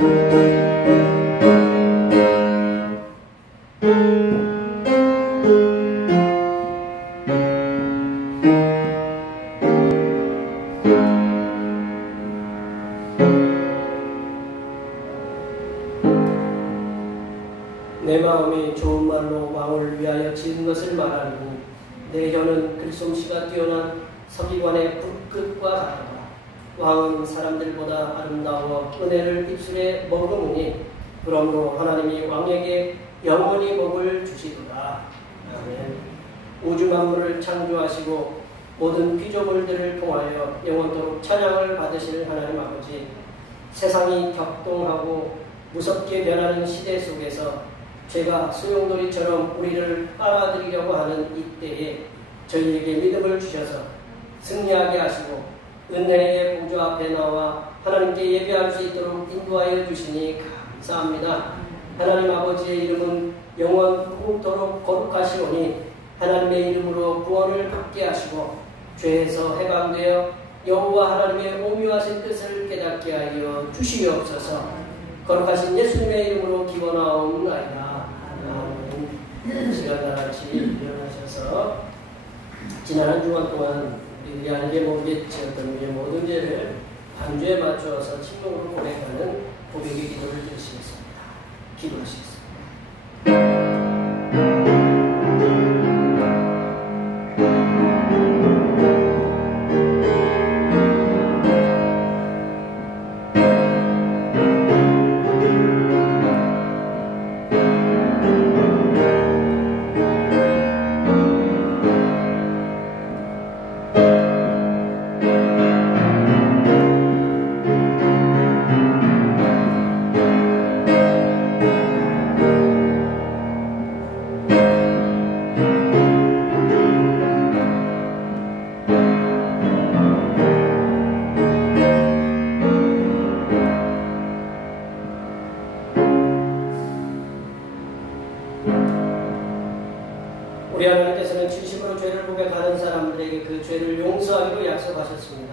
내 마음이 좋은 말로 왕을 위하여 지은 것을 말하니 내 혀는 글솜씨가 뛰어난 서기관의 붓끝과 같다. 왕은 사람들보다 아름다워 은혜를 입술에 머금으니 그러므로 하나님이 왕에게 영원히 복을 주시도다. 아멘. 우주 만물을 창조하시고 모든 피조물들을 통하여 영원토록 찬양을 받으실 하나님 아버지, 세상이 격동하고 무섭게 변하는 시대 속에서 죄가 소용돌이처럼 우리를 빨아들이려고 하는 이때에 저희에게 믿음을 주셔서 승리하게 하시고 은혜의 보좌 앞에 나와 하나님께 예배할 수 있도록 인도하여 주시니 감사합니다. 하나님 아버지의 이름은 영원토록 거룩하시오니 하나님의 이름으로 구원을 받게 하시고 죄에서 해방되어 여호와 하나님의 오묘하신 뜻을 깨닫게 하여 주시옵소서. 거룩하신 예수님의 이름으로 기원하옵나이다. 시간 다같이 일어나셔서 지난 한 주간 동안 우리들이 알게 모르게 지었던 우리의 모든 죄를 반주에 맞추어서 침묵으로 고백하는 고백의 기도를 드리시겠습니다. 기도하시겠습니다. 우리 하나님께서는 진심으로 죄를 고백하는 사람들에게 그 죄를 용서하기로 약속하셨습니다.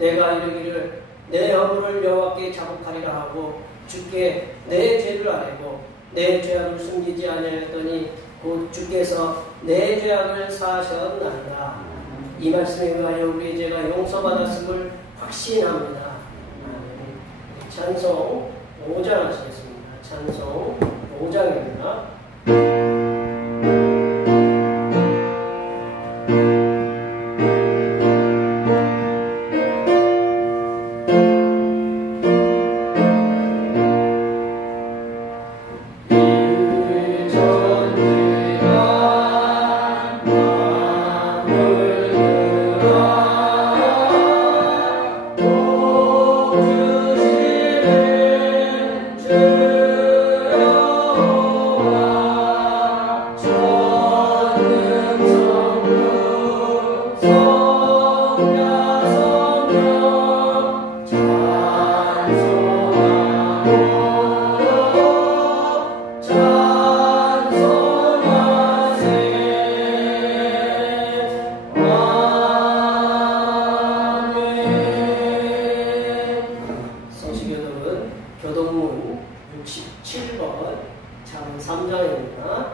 내가 이르기를 내 허물을 여호와께 자복하리라 하고 주께 내 죄를 아뢰고 내 죄악을 숨기지 아니하였더니 곧 주께서 내 죄악을 사하셨나이다. 이 말씀에 의하여 우리의 죄가 용서받았음을 확신합니다. 찬송 5장 하시겠습니다. 찬송 5장입니다. 교동문 67번 장 3장입니다.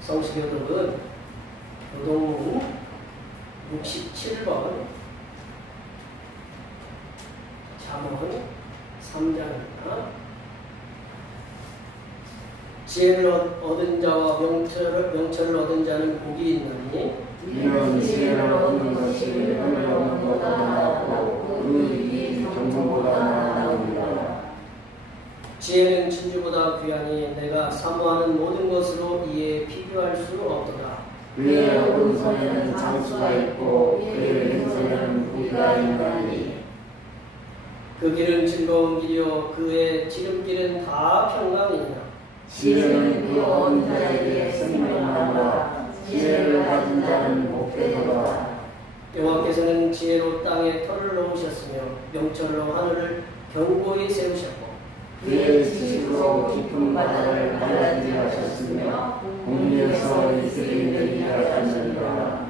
성시교독은 교동문 67번 잠언 3장입니다. 지혜를 얻은 자와 명철을 얻은 자는 복이 있나니 이런 지혜를 얻는 것이 은을 얻는 것보다 나았고 그 일이 정성보다 나아오리라. 지혜는 진주보다 귀하니 내가 사모하는 모든 것으로 이에 비교할 수 없도다. 그의 오른손에는 장수가 있고 그의 왼손에는 무기가 있나니 그 길은 즐거운 길이요 그의 지름길은 다 평강이니라. 지혜는 그 얻은 자에게 생명하노라. 지혜를 가진 자는 복되도다. 여호와께서는 지혜로 땅에 터를 놓으셨으며 명철로 하늘을 견고히 세우셨고 그의 지식으로 깊은 바다를 갈라지게 하셨으며 공리에서 이슬이 내리게 하셨느니라.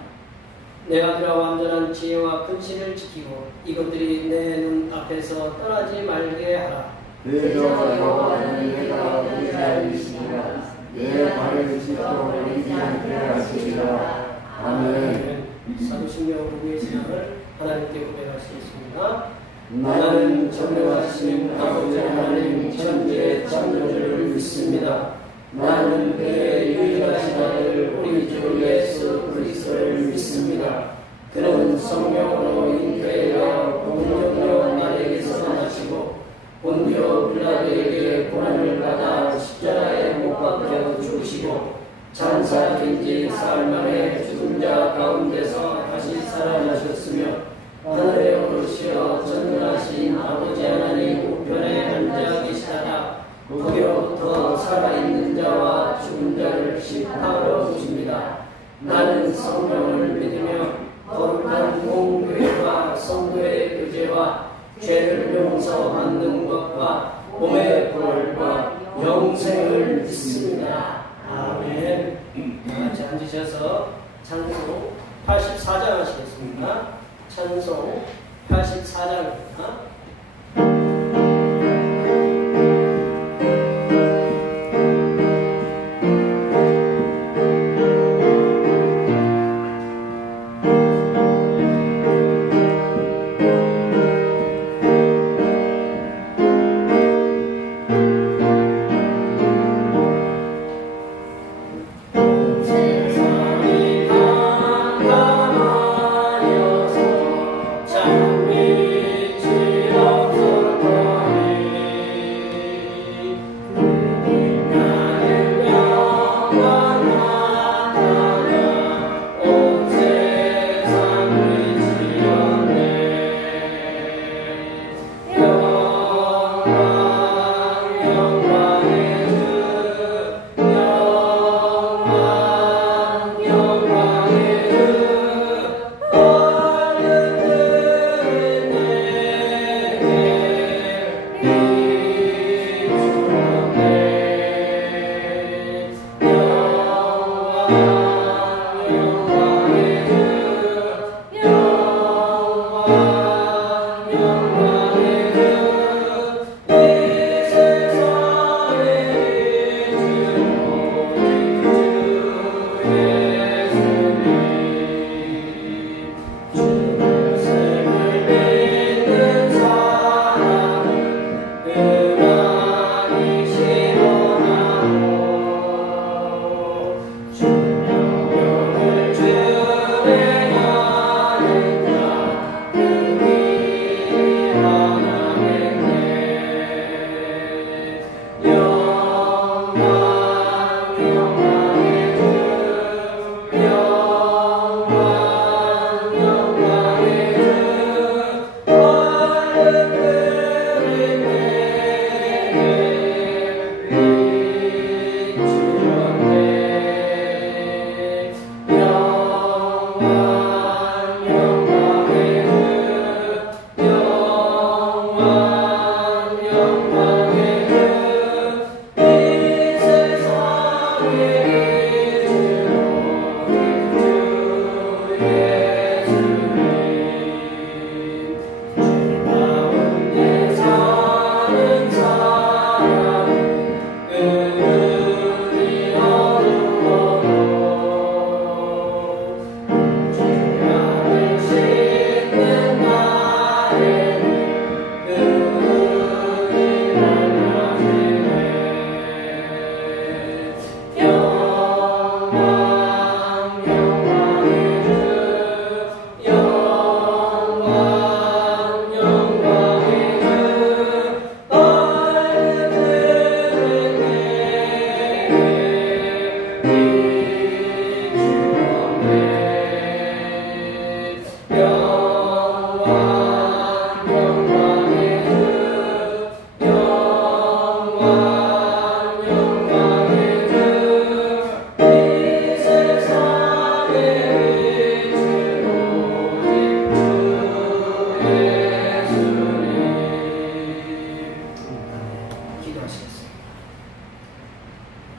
내 아들아 완전한 지혜와 근신을 지키고 이것들이 내 눈 앞에서 떠나지 말게 하라. 대저 여호와는 내가 의지하리시니라. 내 발을 짚도록 이지 않게 하시리라. 아멘. 사도신경 부부의 신앙을 하나님께 고백하시겠습니다. 나는 전능하신 아버지 하나님 천지의 창조주를 믿습니다. 나는 그의 유일하신 아들 우리 주 예수 그리스도를 믿습니다. 그는 성령으로 잉태하여 공동으로 나에게서 나시고 본디오 빌라도에게 고난을 받아 십자가에 못 박혀 죽으시고 장사된 지 사흘 만에 죽은 자 가운데서 다시 살아나셨으며 하늘에 오르시어 전능하신 아버지 하나님 우편에 앉아 계시다가 거기로부터 살아있는 자와 죽은 자를 심판하러 오십니다. 나는 성령을 믿으며 거룩한 공교회와 성도의 교제와 죄를 용서받는 것과 몸의 부활과 영생을 믿습니다. 아멘. 같이 앉으셔서 찬송 84장 하시겠습니다. 찬송 84장입니다.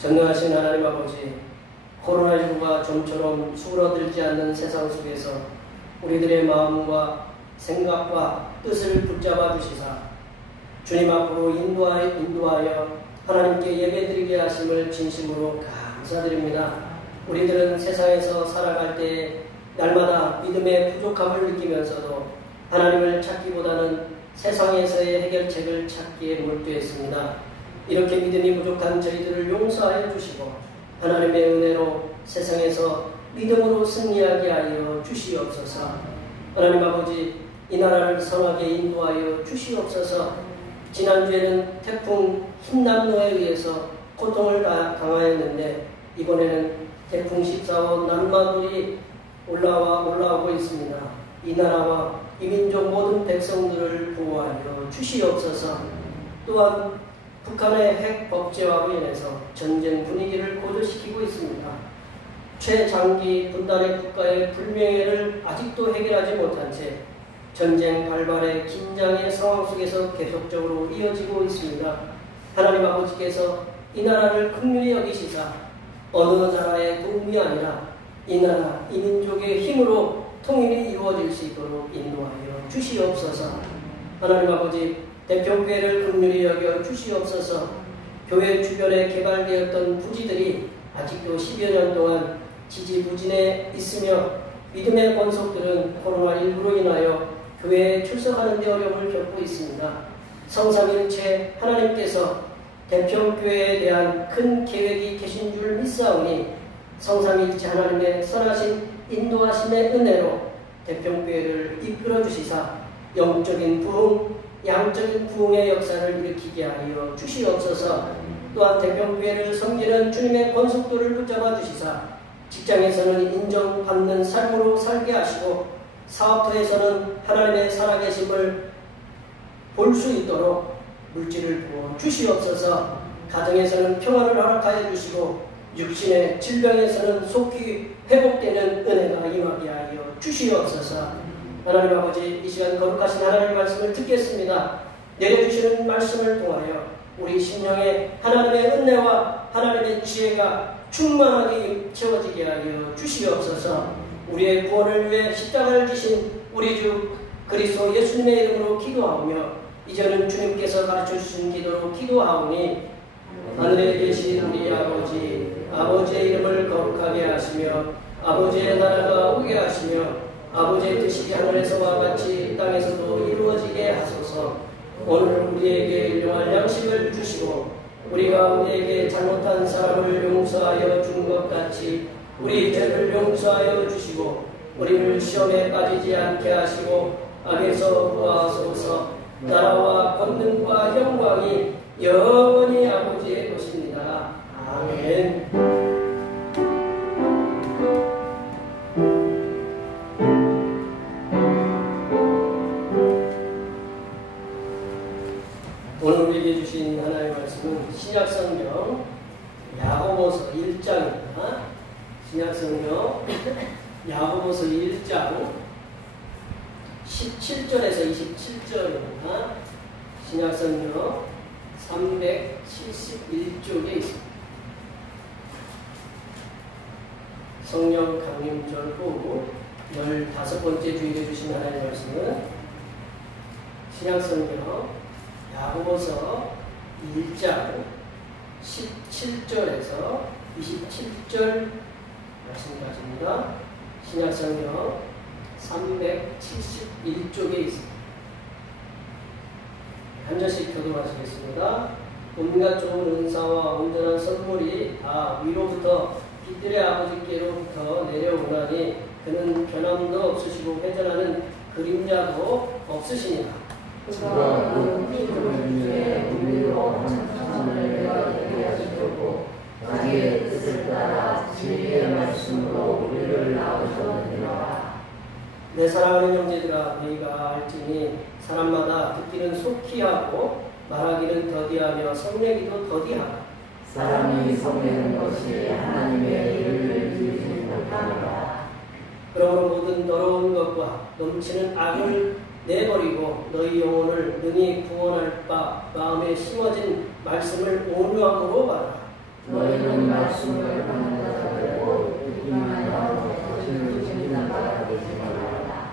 전능하신 하나님 아버지, 코로나19가 좀처럼 수그러들지 않는 세상 속에서 우리들의 마음과 생각과 뜻을 붙잡아 주시사 주님 앞으로 인도하여 하나님께 예배드리게 하심을 진심으로 감사드립니다. 우리들은 세상에서 살아갈 때 날마다 믿음의 부족함을 느끼면서도 하나님을 찾기보다는 세상에서의 해결책을 찾기에 몰두했습니다. 이렇게 믿음이 부족한 저희들을 용서하여 주시고 하나님의 은혜로 세상에서 믿음으로 승리하게 하여 주시옵소서. 하나님 아버지, 이 나라를 성하게 인도하여 주시옵소서. 지난주에는 태풍 흰남노에 의해서 고통을 당하였는데 이번에는 태풍 14호 남마돌이 올라오고 있습니다. 이 나라와 이 민족 모든 백성들을 보호하여 주시옵소서. 또한 북한의 핵 법제화로 인해서 전쟁 분위기를 고조시키고 있습니다. 최장기 분단의 국가의 불명예를 아직도 해결하지 못한 채 전쟁 발발의 긴장의 상황 속에서 계속적으로 이어지고 있습니다. 하나님 아버지께서 이 나라를 긍휼히 여기시사 어느 나라의 도움이 아니라 이 나라, 이 민족의 힘으로 통일이 이루어질 수 있도록 인도하여 주시옵소서. 하나님 아버지, 대평교회를 긍휼히 여겨 주시옵소서. 교회 주변에 개발되었던 부지들이 아직도 10여 년 동안 지지부진해 있으며 믿음의 권속들은 코로나19로 인하여 교회에 출석하는 데 어려움을 겪고 있습니다. 성삼일체 하나님께서 대평교회에 대한 큰 계획이 계신 줄 믿사오니 성삼일체 하나님의 선하신 인도하심의 은혜로 대평교회를 이끌어 주시사 영적인 부흥, 양적인 부흥의 역사를 일으키게 하여 주시옵소서. 또한 대평교회를 섬기는 주님의 권속도를 붙잡아 주시사 직장에서는 인정받는 삶으로 살게 하시고 사업터에서는 하나님의 살아계심을 볼 수 있도록 물질을 부어 주시옵소서. 가정에서는 평안을 허락하여 주시고 육신의 질병에서는 속히 회복되는 은혜가 임하게 하여 주시옵소서. 하나님 아버지, 이 시간 거룩하신 하나님의 말씀을 듣겠습니다. 내려주시는 말씀을 통하여 우리 심령에 하나님의 은혜와 하나님의 지혜가 충만하게 채워지게 하여 주시옵소서. 우리의 구원을 위해 십자가를 지신 우리 주 그리스도 예수님의 이름으로 기도하오며 이제는 주님께서 가르쳐주신 기도로 기도하오니 하늘에 계신 우리 아버지의 이름을 거룩하게 하시며 아버지의 나라가 오게 하시며 아버지의 뜻이 하늘에서와 같이 땅에서도 이루어지게 하소서. 오늘 우리에게 일용할 양식을 주시고 우리가 우리에게 잘못한 사람을 용서하여 준 것 같이 우리 죄를 용서하여 주시고 우리를 시험에 빠지지 않게 하시고 악에서 구하소서. 나라와 권능과 영광이 영원히 아버지의 것입니다. 아멘. 오늘 우리에게 주신 하나님의 말씀은 신약성경 야고보서 1장입니다. 신약성경 야고보서 1장 17절에서 27절입니다. 신약성경 371쪽에 있습니다. 성령 강림절 후 15번째 주일에 주신 하나님의 말씀은 신약성경 야고보서 1장 17절에서 27절 말씀까지입니다. 신약성경 371쪽에 있습니다. 한 절씩 교독하시겠습니다. 온갖 좋은 은사와 온전한 선물이 다 위로부터 빛들의 아버지께로부터 내려오나니 그는 변함도 없으시고 회전하는 그림자도 없으시니라. 그가 그 피조물 중에 우리로 천천을 내게 하시고 자기의 뜻을 따라 진리의 말씀으로 우리를 낳으셨느니라. 내 사랑하는 형제들아, 너희가 알지니 사람마다 듣기는 속히 하고 말하기는 더디하며 성내기도 더디하라. 사람이 성내는 것이 하나님의 일을 이루지 못하노라. 그러므로 모든 더러운 것과 넘치는 악을 내버리고 너희 영혼을 능히 구원할 바 마음에 심어진 말씀을 온유함으로 받아라. 너희는 말씀을 하는 자가 되고 듣기만 하고 거짓을 지키는 자가 되지 말라.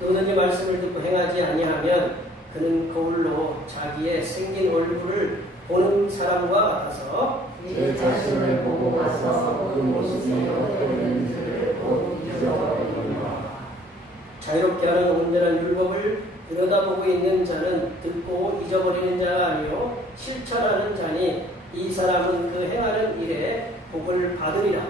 너희는 이 말씀을 듣고 행하지 아니하면 그는 거울로 자기의 생긴 얼굴을 보는 사람과 같아서 제 자신을 보고 와서 그 모습이 어떠했는지를 곧 잊어버리노라. 자유롭게 하는 온전한 율법을 들여다보고 있는 자는 듣고 잊어버리는 자가 아니요 실천하는 자니 이 사람은 그 행하는 일에 복을 받으리라.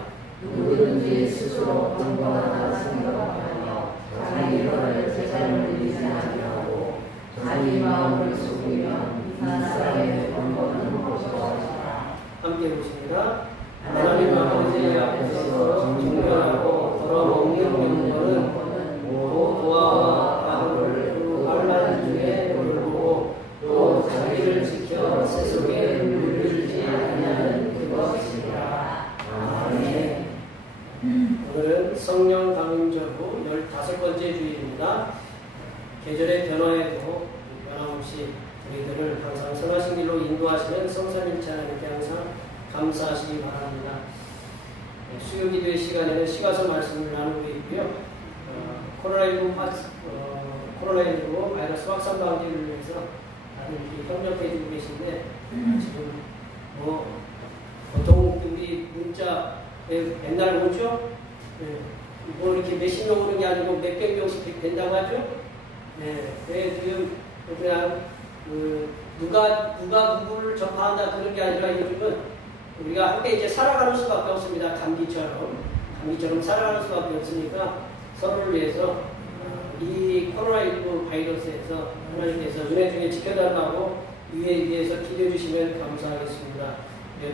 누구든지 스스로 건강하다 생각하며 자기 혀를 제자를 믿지 아니하고 자기 마음을 속이면 이 사람의 번거는 없어지라. 함께 보십니다. 하나님 아버지 앞에서 정결하고 더러운 명령은 보아와 바울을 환란 중에 돌보고 또 자기를 지켜 세속에 물들지 아니하는 그것이라. 아멘. 오늘은 성령 강림절후 15번째 주일입니다. 계절의 변화에도 변함없이 우리들을 항상 선하신 길로 인도하시는 성삼일체 하나님께 항상 감사하시기 바랍니다. 수요기도의 시간에는 시가서 말씀을 나누고 있고요. 코로나19 바이러스 확산 방지를 위해서 다들 협력해주고 계신데 지금 보통 우리 문자 맨날 오죠? 뭐 이렇게 몇십 명 오는 게 아니고 몇백 명씩 된다고 하죠? 네, 지금 그냥 누가 누구를 전파한다 그런 게 아니라 요즘은 우리가 함께 이제 살아가는 수밖에 없습니다. 감기처럼 살아가는 수밖에 없으니까 서로를 위해서 이 코로나19 바이러스에서 하나님께서 은혜 중에 지켜달라고 위에서 기도해 주시면 감사하겠습니다.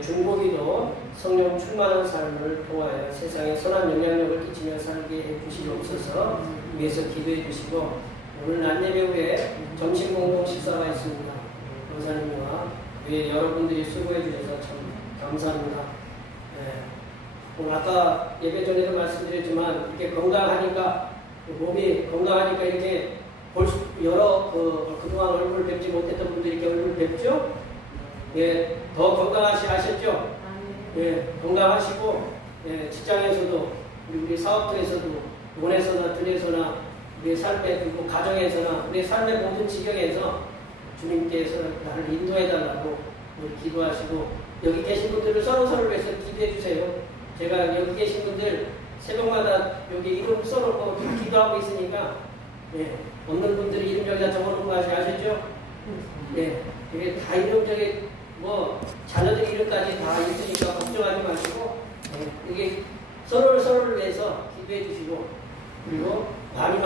중보기도 성령 충만한 삶을 통하여 세상에 선한 영향력을 끼치며 살게 해 주시옵소서 위에서 기도해 주시고 오늘 낮예배 후에 점심 공동 식사가 있습니다. 권사님과 위에 여러분들이 수고해 주셔서 참 감사합니다. 오늘 아까 예배 전에도 말씀드렸지만 이렇게 건강하니까 몸이 건강하니까 이렇게 그동안 얼굴 뵙지 못했던 분들이 이렇게 얼굴 뵙죠? 예, 더 건강하시죠? 예, 건강하시고 예, 직장에서도 우리 사업터에서도 논에서나 들에서나 우리 삶의 그리고 가정에서나 우리 삶의 모든 지경에서 주님께서 나를 인도해달라고 우리 기도하시고 여기 계신 분들을 서로서로 위해서 기도해 주세요. 제가 여기 계신 분들 새벽마다 여기 이름 써놓고 기도하고 있으니까 예, 없는 분들이 이름 여기다 적어놓은 거 아시죠? 예, 이게 다 이름 저기 자녀들 이름까지 다 있으니까 걱정하지 마시고 예, 이게 서로를 위해서 기도해 주시고 그리고 많이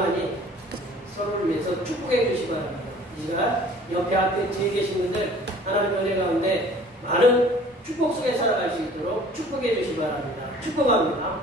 서로를 위해서 축복해 주시기 바랍니다. 이 시간 옆에 앞에 뒤에 계신 분들 하나님의 은혜 가운데 많은 축복 속에 살아갈 수 있도록 축복해 주시기 바랍니다. 축복합니다.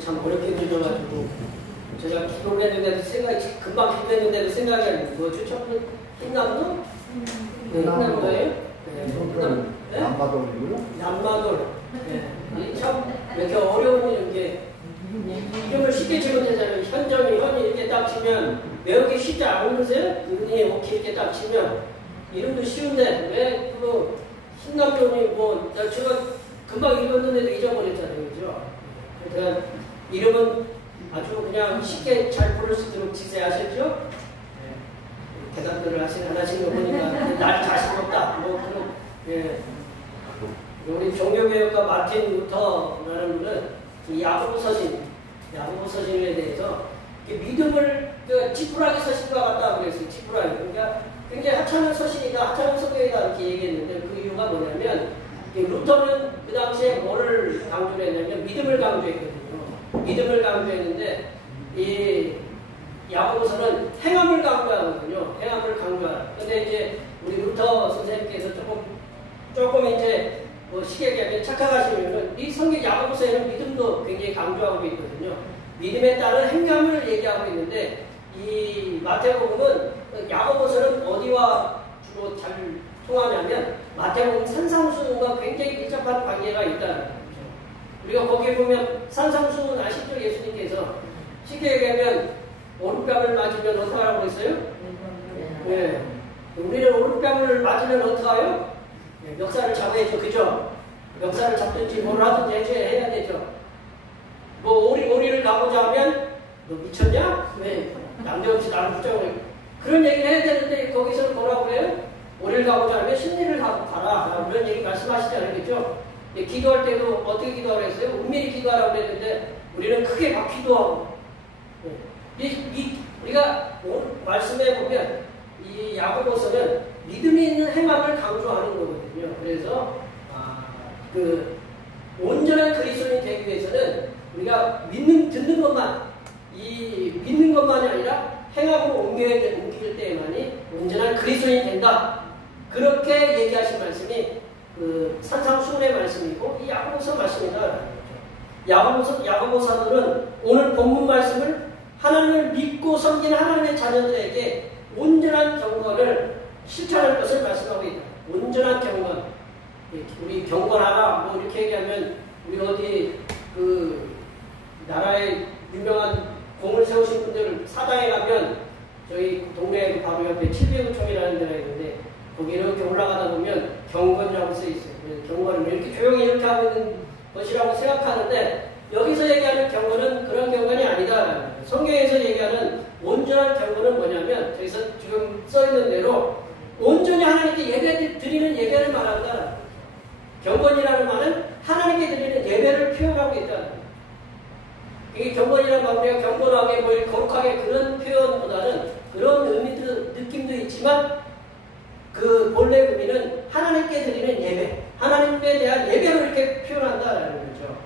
참 어렵게 들려가지고 제가 기도를 했는데도 금방 기도했는데도 생각이 안 나요. 뭐죠? 첫번 흰남도? 네, 흰남도예요? 네. 남마돌이고요. 남마돌. 네. 참 이렇게 어려운 이렇게 이름을 쉽게 치면 되잖아요. 현이 이렇게 딱 치면 외우기 쉽지 않으세요? 이분이 이렇게 딱 치면 이름도 쉬운데 왜 그 흰남도니 제가 금방 읽었는데도 잊어버렸잖아요. 그죠? 그러니까 이름은 아주 그냥 쉽게 잘 부를 수 있도록 지세하셨죠? 네. 대답들을 안 하시는 거 보니까 날 자신 없다. 뭐 그런 예. 우리 종교개혁가 마틴 루터라는 분은 이 야고보 서신에 대해서 믿음을 지푸라기 서신과 같다 그랬어요. 지푸라기. 그러니까 굉장히 하찮은 서신이다, 하찮은 성경이다 이렇게 얘기했는데 그 이유가 뭐냐면 루터는 그 당시에 뭐를 강조를 했냐면 믿음을 강조했거든요. 믿음을 강조했는데 이 야고보서는 행함을 강조하거든요. 행함을 강조하는. 근데 이제 우리 루터 선생님께서 조금 이제 뭐 쉽게 얘기하면 착각하시면은 이 성경 야고보서에는 믿음도 굉장히 강조하고 있거든요. 믿음에 따른 행함을 얘기하고 있는데 이 마태복음은 야고보서는 어디와 주로 잘 통하냐면 마태복음 산상수훈과 굉장히 밀접한 관계가 있다는 거죠. 우리가 거기에 보면 산상수훈 아시죠? 예수님께서 쉽게 얘기하면 오른뺨을 맞으면 어떻게 하라고 했어요? 네. 우리는 오른뺨을 맞으면 어떻게 해요? 네. 멱살을 잡아야죠. 그죠? 멱살을 잡든지 뭘 하든지 해야 되죠. 뭐 오리를 가보자 하면 너 미쳤냐? 왜? 남자없이 나를 붙잡고 그런 얘기를 해야 되는데 거기서 뭐라고 해요? 오리를 가보자 하면 심리를 가라. 그런 얘기 말씀하시지 않겠죠? 기도할 때도 어떻게 기도하라고 했어요? 은밀히 기도하라고 했는데 우리는 크게 막 기도하고 우리가 오늘 말씀해 보면 이 야고보서는 믿음이 있는 행함을 강조하는 거거든요. 그래서 온전한 그리스도인이 되기 위해서는 우리가 듣는 것만이 아니라 행함으로 옮길 때에만이 온전한 그리스도인이 된다. 그렇게 얘기하신 말씀이 그 산상수훈의 말씀이고 이 야고보서 말씀이다. 야고보서들은 오늘 본문 말씀을 하나님을 믿고 섬기는 하나님의 자녀들에게 온전한 경건을 실천할 것을 말씀하고 있다. 온전한 경건. 우리 경건하라 뭐 이렇게 얘기하면 우리 어디 그 나라의 유명한 공을 세우신 분들 사당에 가면 저희 동네에 바로 옆에 칠배구청이라는 데가 있는데 거기 이렇게 올라가다 보면 경건이라고 써 있어요. 경건은 이렇게 조용히 이렇게 하고 있는 것이라고 생각하는데 여기서 얘기하는 경건은 그런 경건이 아니다. 성경에서 얘기하는 온전한 경건은 뭐냐면 저기서 지금 써 있는 대로 온전히 하나님께 예배 드리는 예배를 말한다. 경건이라는 말은 하나님께 드리는 예배를 표현하고 있다. 이게 경건이라는 말 우리가 경건하게 뭐 거룩하게 그런 표현보다는 그런 의미도 느낌도 있지만 그 본래 의미는 하나님께 드리는 예배, 하나님에 대한 예배로 이렇게 표현한다라는 거죠.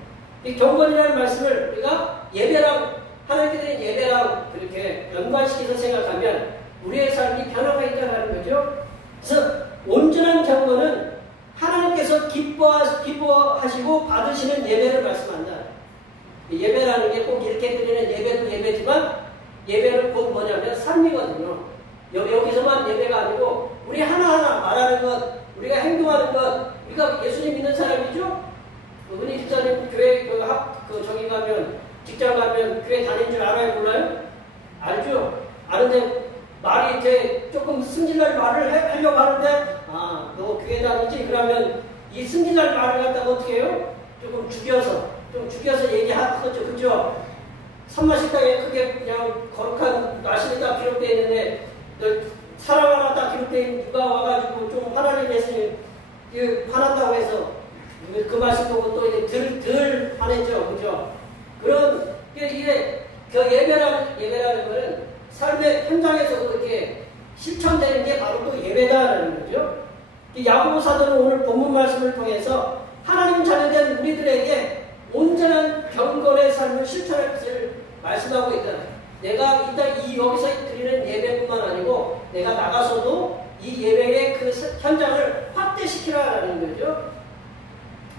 이 경건이라는 말씀을 우리가 예배랑 하나님께 드리는 예배랑 그렇게 연관시켜서 생각하면 우리의 삶이 변화가 있다는 거죠. 그래서 온전한 경건은 하나님께서 기뻐하시고 받으시는 예배를 말씀한다. 예배라는 게 꼭 이렇게 드리는 예배도 예배지만 예배는 곧 뭐냐면 삶이거든요. 여기서만 예배가 아니고 우리 하나하나 말하는 것, 우리가 행동하는 것, 우리가 예수님 믿는 사람이죠? 은희 집사님 교회 저기 가면 직장 가면 교회 다니는 줄 알아요? 몰라요? 알죠? 아는데 말이 이렇게 조금 승질날 말을 하려고 하는데 너 교회 다니지? 그러면 이 승질날 말을 갖다가 어떻게 해요? 조금 죽여서 얘기하겠죠. 그죠? 선마식당에 크게 그냥 거룩한 말씀이 딱 기록되어 있는데 사랑 하나 딱 기록되어 있는 누가 와가지고 좀 하나님 예수님 화난다고 해서 그 말씀 보고 또 이제 덜 화냈죠. 그죠? 그런 이게 예배라는 거는 삶의 현장에서도 이렇게 실천되는 게 바로 또 예배다라는 거죠. 야고보 사도는 오늘 본문 말씀을 통해서 하나님 자녀된 우리들에게 온전한 경건의 삶을 실천할 것을 말씀하고 있다. 내가 일단 여기서 드리는 예배뿐만 아니고 내가 나가서도 이 예배의 그 현장을 확대시키라는 거죠.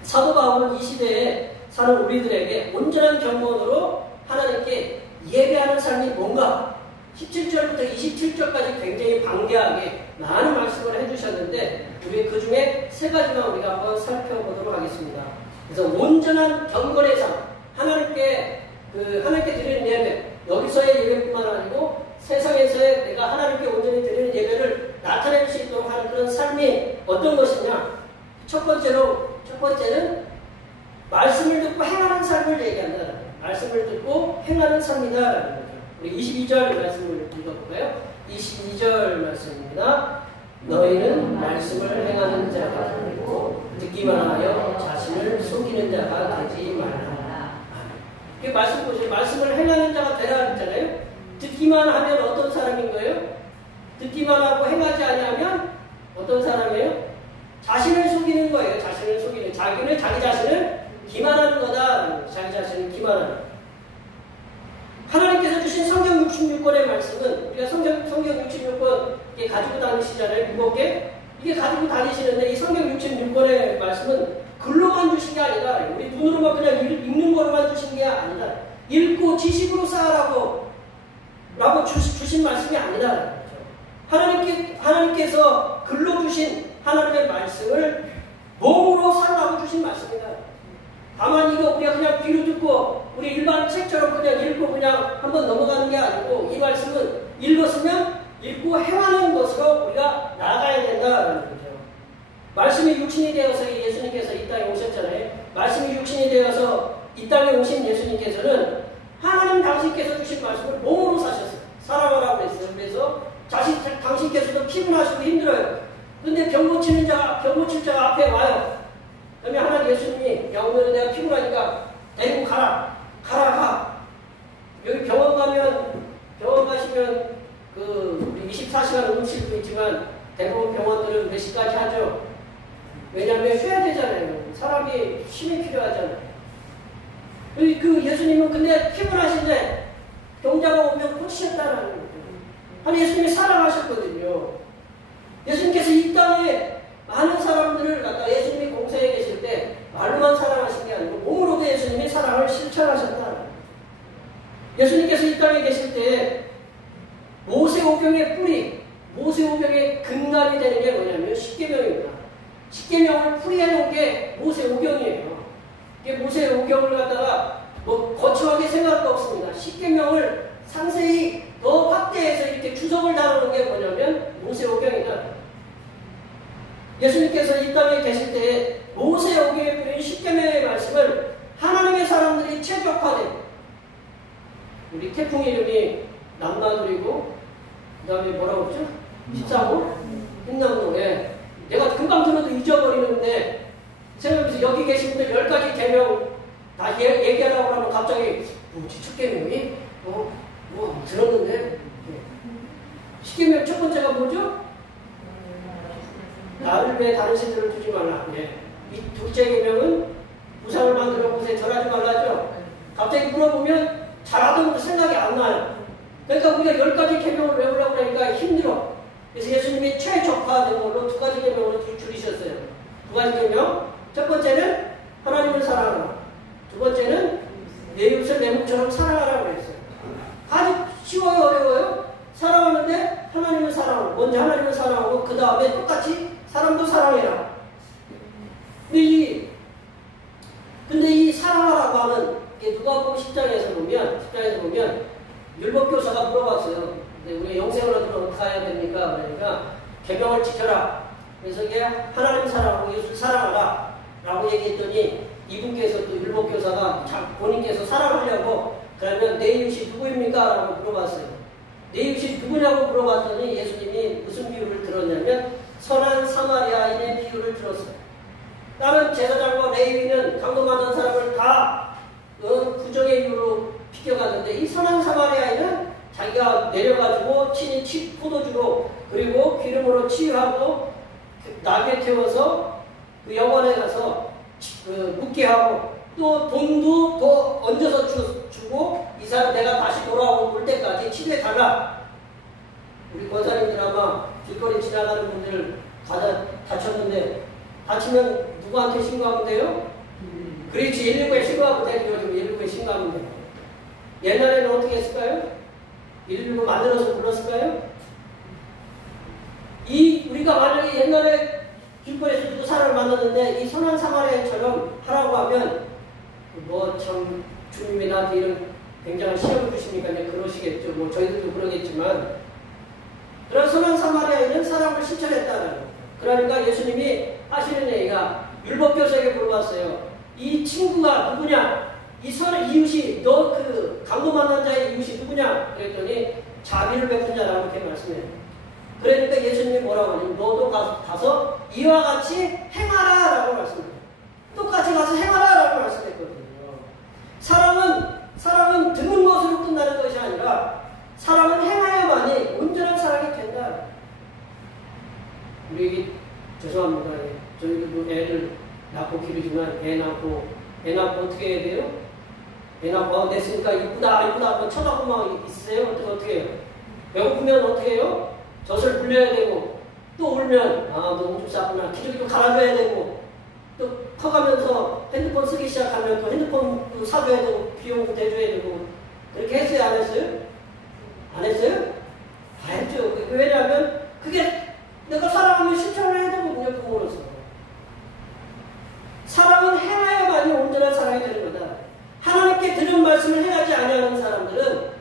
사도 바울은 이 시대에 사는 우리들에게 온전한 경건으로 하나님께 예배하는 삶이 뭔가 17절부터 27절까지 굉장히 방대하게 많은 말씀을 해주셨는데 우리 그 중에 세 가지만 우리가 한번 살펴보도록 하겠습니다. 그래서 온전한 경건의 삶, 하나님께 드리는 예배, 여기서의 예배뿐만 아니고 세상에서의 내가 하나님께 온전히 드리는 예배를 나타낼 수 있도록 하는 그런 삶이 어떤 것이냐? 첫 번째는 말씀을 듣고 행하는 삶을 얘기한다. 말씀을 듣고 행하는 삶이다라는 거죠. 우리 22절 말씀을 읽어볼까요? 22절 말씀입니다. 너희는 말씀을 행하는 자가 아니고 듣기만 하여 자신을 속이는 자가 되지 말라. 이게 말씀 보세요. 말씀을 행하는 자가 되라 했잖아요. 듣기만 하면 어떤 사람인 거예요? 듣기만 하고 행하지 아니하면 어떤 사람이에요? 자신을 속이는 거예요. 자신을 속이는. 자기 자신을 기만하는 거다. 자기 자신을 기만하는. 하나님께서 주신 성경 66권의 말씀은 우리가 성경 66권 이게 가지고 다니시잖아요. 무겁게. 이게 가지고 다니시는데 이 성경 66권의 말씀은 글로만 주신 게 아니라 우리 눈으로만 그냥 읽는 거로만 주신 게 아니라 읽고 지식으로 쌓으라고 주신 말씀이 아니다. 하나님께서 글로 주신 하나님의 말씀을 몸으로 살라고 주신 말씀이다. 다만 이거 우리가 그냥 귀로 듣고 우리 일반 책처럼 그냥 읽고 그냥 한번 넘어가는 게 아니고 이 말씀은 읽었으면 읽고 행하는 것으로 우리가 나아가야 된다는 거죠. 말씀이 육신이 되어서 예수님께서 이 땅에 오셨잖아요. 말씀이 육신이 되어서 이 땅에 오신 예수님께서는 하나님 당신께서 주신 말씀을 몸으로 사셨어요. 사랑하라고 했어요. 그래서 당신께서도 피곤하시고 힘들어요. 근데 병 고칠 자가 앞에 와요. 그러면 하나님 예수님이 야 오늘은 내가 피곤하니까 데리고 가. 여기 병원 가시면 그 24시간 응급실도 있지만 대부분 병원들은 몇 시까지 하죠. 왜냐하면 쉬어야 되잖아요. 사람이 쉼이 필요하잖아요. 그 예수님은 근데 피곤하신데 병자가 오면 고치셨다는 거예요. 아니 예수님이 사랑하셨거든요. 예수님께서 이 땅에 많은 사람들을 갖다 예수님이 공생에 계실 때 말로만 사랑하신 게 아니고 몸으로도 예수님이 사랑을 실천하셨다. 예수님께서 이 땅에 계실 때 모세오경의 뿌리, 모세오경의 근간이 되는 게 뭐냐면 십계명입니다. 십계명을 풀이해 놓은 게 모세오경이에요. 이게 모세오경을 갖다가 뭐 거창하게 생각할 거 없습니다. 십계명을 상세히 더 확대해서 이렇게 주석을 달아놓은 게 뭐냐면 모세오경이다. 예수님께서 이 땅에 계실 때 모세오경에 뿌린 십계명의 말씀을 하나님의 사람들이 최적화된 우리 태풍 이름이 남나들이고 그 다음에 뭐라고 했죠? 14호? 흰남노에 내가 금방 들어도 잊어버리는데 생각해보세요. 여기 계신 분들 10가지 계명 다 얘기하라고 하면 갑자기 뭐지 첫 계명이? 뭐 들었는데 십계명 첫 번째가 뭐죠? 나를 왜 다른 신들을 두지 말라. 이 둘째 계명은 우상을 만들어 곳에 절하지 말라죠. 갑자기 물어보면 잘하던 생각이 안 나요. 그러니까 우리가 10가지 계명을 외우려고 하니까 힘들어. 그래서 예수님이 최적화된 걸로 2가지 계명으로 줄이셨어요. 2가지 계명. 첫 번째는 하나님을 사랑하라. 두 번째는 내 이웃을 내 몸처럼 사랑하라고 했어요. 아주 쉬워요, 어려워요? 사랑하는데 하나님을 사랑하고 먼저 하나님을 사랑하고 그 다음에 똑같이 사람도 사랑해라. 근데 이 사랑하라고 하는 게 누가복음 10장에서 보면 율법교사가 물어봤어요. 근데 우리 영생을 얻으면 어떻게 해야 됩니까? 그러니까 계명을 지켜라. 그래서 이게 하나님 사랑하고 이웃을 사랑하라 라고 얘기했더니 이분께서 또 율법교사가 본인께서 사랑하려고 그러면 내 이웃이 누구입니까? 라고 물어봤어요. 내 이웃이 누구냐고 물어봤더니 예수님이 무슨 비유를 들었냐면 선한 사마리아인의 비유를 들었어요. 다른 제사장과 레위인은 강도받는 사람을 다 부정의 이유로 비껴갔는데 이 선한 사마리아인은 자기가 내려가지고 친히 포도주로 그리고 기름으로 치유하고 나귀에 태워서 그 영원에 가서 묵게 하고 또 돈도 더 얹어서 주고 이 사람 내가 다시 돌아올 때까지 치료해 달라. 우리 권사님들 아마 길거리 지나가는 분들 다쳤는데 다치면 누구한테 신고하면 돼요? 그렇지 119에 신고하면 되죠. 요즘 119에 신고하면 돼요. 옛날에는 어떻게 했을까요? 119 만들어서 불렀을까요? 우리가 만약에 옛날에 길거리에서 누구 사람을 만났는데 이 선한 사마리아인처럼 하라고 하면 뭐 참 주님이 나한테 이런 굉장한 시험을 주시니까 이제 그러시겠죠. 뭐 저희들도 그러겠지만 그런 선한 사마리아인은 사랑을 실천했다는 거예요. 그러니까 예수님이 하시는 얘기가 율법교사에게 물어봤어요. 이 친구가 누구냐? 이 이웃이 너 그 강도 만난 자의 이웃이 누구냐? 그랬더니 자비를 베푼 자라고 이렇게 말씀해요. 그러니까 예수님이 뭐라고 하냐면 너도 가서 이와 같이 행하라 라고 말씀해요. 똑같이 가서 행하라 라고 말씀했거든요. 사랑은 듣는 것으로 끝나는 것이 아니라 사랑은 행하여만이 온전한 사랑이 된다. 우리 죄송합니다. 저희도 애를 낳고 기르지만 애 낳고 어떻게 해야 돼요? 애 낳고 냈으니까 이쁘다 쳐다보고 막 있으세요? 어떻게 해요? 배고프면 어떻게 해요? 젖을 불려야 되고 또 울면 너무 좀 쌌구나 기저귀도 갈아줘야 되고 또 커가면서 핸드폰 쓰기 시작하면 또 핸드폰 사줘야 되고 비용도 대줘야 되고 그렇게 했어요? 안 했어요? 안 했어요? 다 했죠. 왜냐하면 그게 내가 사랑하면 실천을 해야 되거든요. 부모로서. 사랑은 행하여만이 온전한 사랑이 되는 거다. 하나님께 들은 말씀을 행하지 아니하는 사람들은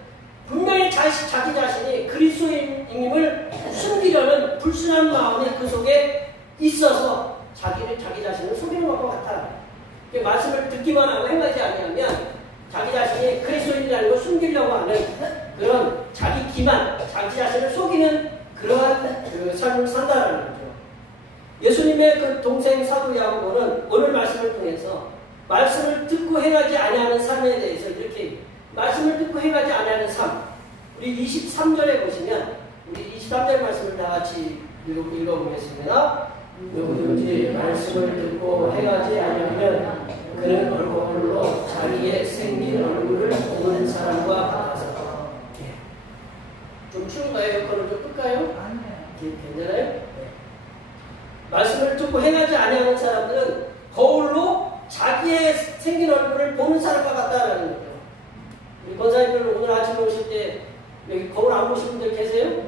분명히 자기 자신이 그리스도인임을 숨기려는 불순한 마음이 그 속에 있어서 자기 자신을 속이는 것과 같아. 말씀을 듣기만 하고 행하지 아니하면 자기 자신이 그리스도인이라는 걸 숨기려고 하는 그런 자기 기만, 자기 자신을 속이는 그러한 삶을 산다는 거죠. 예수님의 그 동생 사도 야고보는 오늘 말씀을 통해서 말씀을 듣고 행하지 아니하는 삶에 대해서 이렇게 말씀을 듣고 행하지 아니하는 삶. 우리 23절에 보시면 우리 23절 말씀을 다 같이 읽어보겠습니다. 누구든지 말씀을 듣고 행하지 아니하면 그는 얼굴로 자기의 생긴 얼굴을 보는 사람과 같아서. 좀 추운가요? 에어컨을 좀 끌까요? 아니요. 괜찮아요? 네. 말씀을 듣고 행하지 아니하는 사람들은 거울로 자기의 생긴 얼굴을 보는 사람과 같다라는 거죠. 우리 권사님들 오늘 아침에 오실 때 여기 거울 안 보신 분들 계세요?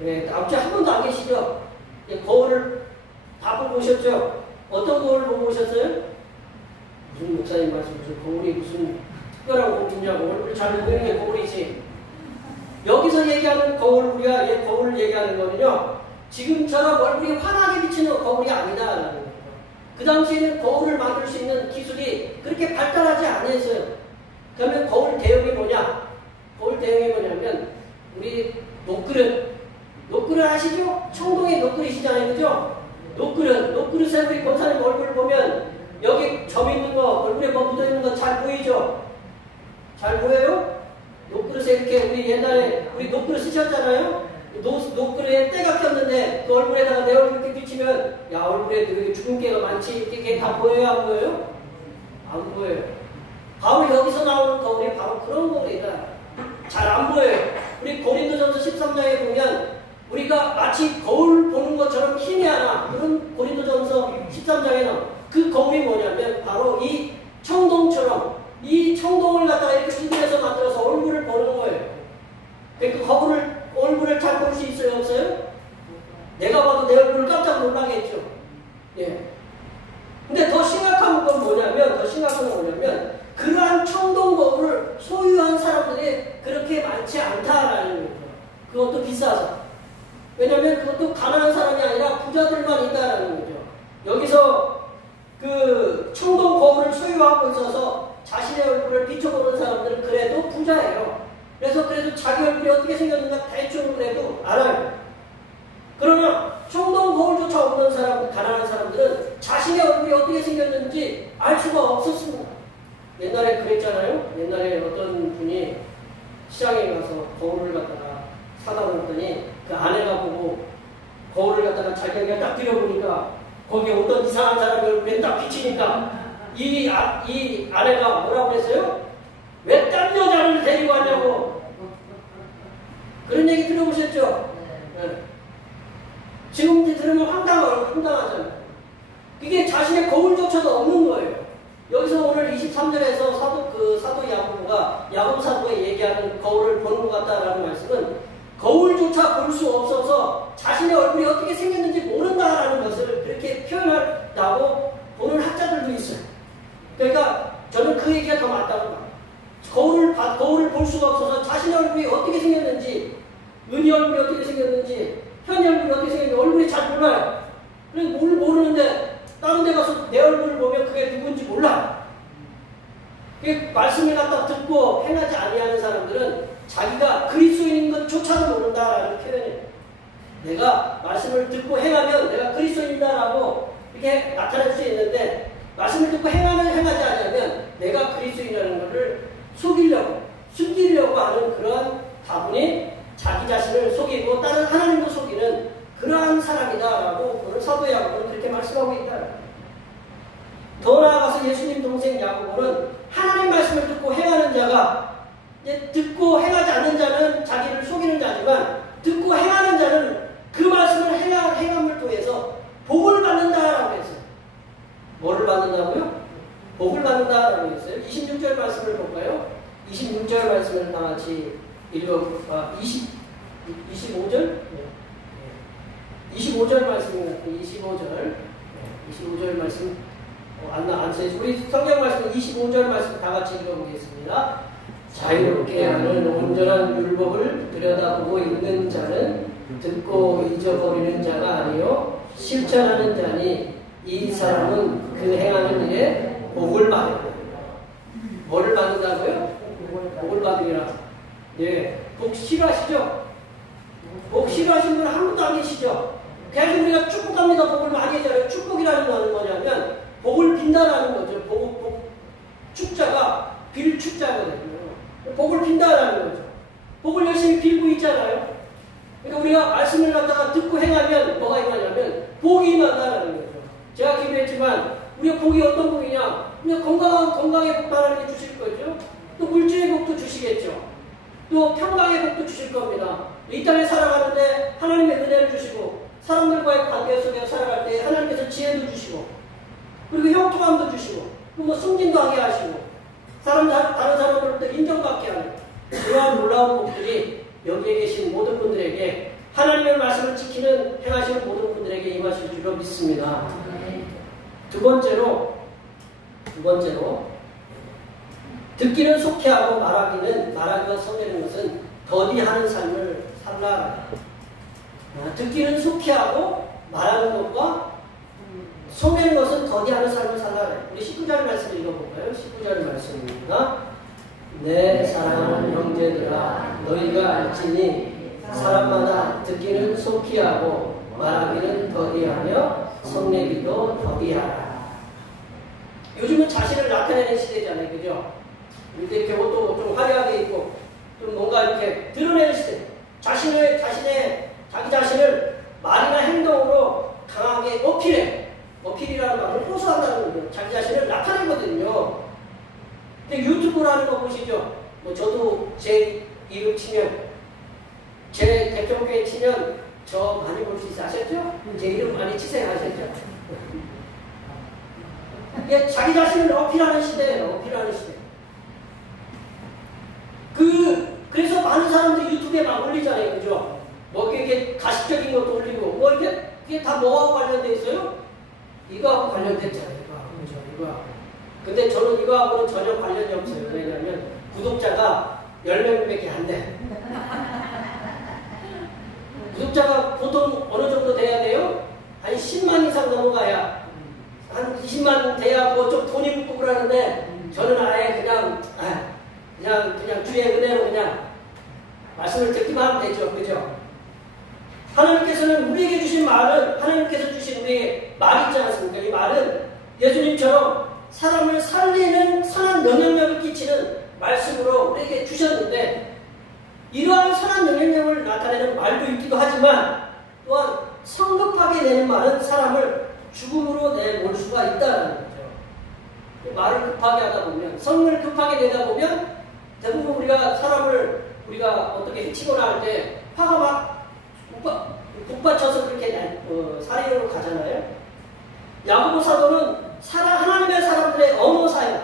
네, 아무튼 한 번도 안 계시죠? 네, 거울을 다 보고 오셨죠? 어떤 거울을 보고 오셨어요? 무슨 목사님 말씀이죠? 거울이 무슨 특별한 거울이냐고. 얼굴이 잘 보이는 게 거울이지. 여기서 얘기하는 거울, 우리가 거울을 얘기하는 거는요, 지금처럼 얼굴이 환하게 비치는 거울이 아니다라는 거예요. 그 당시에는 거울을 만들 수 있는 기술이 그렇게 발달하지 않았어요. 그러면 거울 대용이 뭐냐? 거울 대용이 뭐냐면 우리 녹그릇 아시죠? 청동의 녹그릇이잖아요, 그죠? 녹그릇에 우리 권사님 얼굴 보면 여기 점 있는 거, 얼굴에 뭐 묻어 있는 거 잘 보이죠? 잘 보여요? 녹그릇에 이렇게 우리 옛날에 우리 녹그릇 쓰셨잖아요? 녹그릇에 때가 꼈는데 그 얼굴에다가 내 얼굴 이렇게 비치면 야 얼굴에 주근깨가 많지 이렇게 다 보여요? 안 보여요? 안 보여요. 바로 여기서 나오는 거울이 바로 그런 거울이다. 잘 안 보여요. 우리 고린도전서 13장에 보면 우리가 마치 거울 보는 것처럼 희미하나 그런 고린도전서 13장에는 그 거울이 뭐냐면 바로 이 청동처럼 이 청동을 갖다가 이렇게 두들겨서 만들어서 얼굴을 보는 거예요. 그 얼굴을 잘 볼 수 있어요? 없어요? 내가 봐도 내 얼굴을 깜짝 놀라겠죠. 예. 근데 더 심각한 건 뭐냐면 그러한 청동 거울을 소유한 사람들이 그렇게 많지 않다라는 거죠. 그것도 비싸서. 왜냐면 그것도 가난한 사람이 아니라 부자들만 있다라는 거죠. 여기서 그 청동 거울을 소유하고 있어서 자신의 얼굴을 비춰보는 사람들은 그래도 부자예요. 그래도 자기 얼굴이 어떻게 생겼는가 대충 그래도 알아요. 그러나 청동 거울조차 없는 사람, 가난한 사람들은 자신의 얼굴이 어떻게 생겼는지 알 수가 없었습니다. 옛날에 그랬잖아요. 옛날에 어떤 분이 시장에 가서 거울을 갖다가 사다 놓았더니 그 아내가 보고 거울을 갖다가 자기가 딱 들여보니까 거기에 어떤 이상한 사람이 얼굴에 딱 비치니까 이 아내가 뭐라고 했어요? 왜 딴 여자를 데리고 왔냐고. 그런 얘기 들어보셨죠? 네. 지금 들으면 황당하잖아요. 이게 자신의 거울조차도 없는 거예요. 여기서 오늘 23절에서 사도 야고보가 야고보 사도가 얘기하는 거울을 보는 것 같다라는 말씀은 거울조차 볼 수 없어서 자신의 얼굴이 어떻게 생겼는지 모른다라는 것을 그렇게 표현한다고 보는 학자들도 있어요. 그러니까 저는 그 얘기가 더 맞다고 봐요. 거울을 볼 수가 없어서 자신의 얼굴이 어떻게 생겼는지, 은희 얼굴이 어떻게 생겼는지, 현이 얼굴이 어떻게 생겼는지 얼굴이 잘 몰라요. 그래서 모르는데 다른 데 가서 내 얼굴을 보면 그게 누군지 몰라. 그 말씀을 갖다 듣고 행하지 아니하는 사람들은 자기가 그리스도인인 내가 말씀을 듣고 행하면 내가 그리스도인이다라고 이렇게 나타낼 수 있는데 말씀을 듣고 행하면 행하지 않으면 내가 그리스도인이라는 것을 속이려고 숨기려고 하는 그런 다분히 자기 자신을 속이고 다른 하나님도 속이는 그러한 사람이다라고 오늘 사도 야고보는 그렇게 말씀하고 있다. 더 나아가서 예수님 동생 야고보는 하나님 말씀을 듣고 행하는 자가 듣고 행하지 않는 자는 자기를 속이는 자지만 듣고 행하는 자는 그 말씀을 행함을 통해서 복을 받는다라고 했어요. 뭐를 받는다고요? 복을 받는다라고 했어요. 26절 말씀을 볼까요? 26절 말씀을 다 같이 읽어볼까? 25절? 25절 말씀입니다. 25절 말씀 안 쓰죠. 우리 성경 말씀 25절 말씀 다 같이 읽어보겠습니다. 자유롭게 하는 온전한 율법을 들여다보고 읽는 자는 듣고 잊어버리는 자가 아니요 실천하는 자니 이 사람은 그 행하는 일에 복을 받는다. 뭐를 받는다고요? 복을 받으리라. 예, 복 싫어하시죠? 복 싫어하시는 분 한 분도 안 계시죠? 계속 우리가 축복합니다. 복을 많이 해줘요. 축복이라는 거는 뭐냐면 복을 빈다라는 거죠. 축자가 빌 축자거든요. 복을 빈다라는 거죠. 복을 열심히 빌고 있잖아요. 그러니까 우리가 말씀을 갖다가 듣고 행하면 뭐가 임하냐면 복이 임한다라는 거죠. 제가 기도했지만 우리가 복이 어떤 복이냐? 그냥 건강의 복도 하나님께 주실 거죠. 또 물질의 복도 주시겠죠. 또 평강의 복도 주실 겁니다. 이 땅에 살아가는데 하나님의 은혜를 주시고 사람들과의 관계 속에 살아갈 때 하나님께서 지혜도 주시고 그리고 형통함도 주시고 뭐 승진도 하게 하시고 다른 사람들도 인정받게 하는 그러한 놀라운 복들이 여기에 계신 모든 분들에게 하나님의 말씀을 지키는 행하시는 모든 분들에게 임하실 줄로 믿습니다. 두 번째로 듣기는 속히하고 말하기가 성내는 것은 더디하는 삶을 살라. 듣기는 속히하고 말하는 것과 속내는 것은 더디하는 삶을 살라. 우리 19절 말씀 읽어볼까요? 19절 말씀입니다. 내 사랑하는 형제들아 너희가 알지니 사람마다 듣기는 속히하고 말하기는 더디하며 속내기도 더디하라. 요즘은 자신을 나타내는 시대잖아요. 그죠? 이렇게 옷도 좀 화려하게 입고 좀 뭔가 이렇게 드러내는 시대. 자기 자신을 말이나 행동으로 강하게 어필이라는 말을 호소한다는 거예요. 자기 자신을 나타내거든요. 근데 유튜브라는 거 보시죠. 뭐 저도 제 이름 치면, 제 대표교회 치면 저 많이 볼 수 있어요. 아셨죠? 제 이름 많이 치세요. 아셨죠? 이게 자기 자신을 어필하는 시대예요. 어필하는 시대. 그래서 많은 사람들이 유튜브에 막 올리잖아요. 그죠? 뭐 이렇게 가식적인 것도 올리고, 뭐 이게 다 뭐하고 관련돼 있어요? 이거하고 관련됐잖아요. 이거하고. 근데 저는 이거하고는 전혀 관련이 없어요. 왜냐하면 구독자가 10명밖에 안 돼. 구독자가 보통 어느 정도 돼야 돼요? 한 10만 이상 넘어가야. 한 20만 돼야 뭐 좀 돈이 묻고 그러는데 저는 아예 그냥 주의 은혜로 그냥 말씀을 듣기만 하면 되죠. 그죠? 하나님께서는 우리에게 주신 말은 하나님께서 주신 우리의 말이 있지 않습니까? 이 말은 예수님처럼 사람을 살리는 선한 영향력을 끼치는 말씀으로 우리에게 주셨는데 이러한 선한 영향력을 나타내는 말도 있기도 하지만 또한 성급하게 내는 말은 사람을 죽음으로 내몰 수가 있다는 거죠. 말을 급하게 하다 보면, 성을 급하게 내다 보면 대부분 우리가 어떻게 해치거나 할 때 화가 막 북받쳐서 그렇게 살인으로 가잖아요. 야고보 사도는 하나님의 사람들의 언어 사용,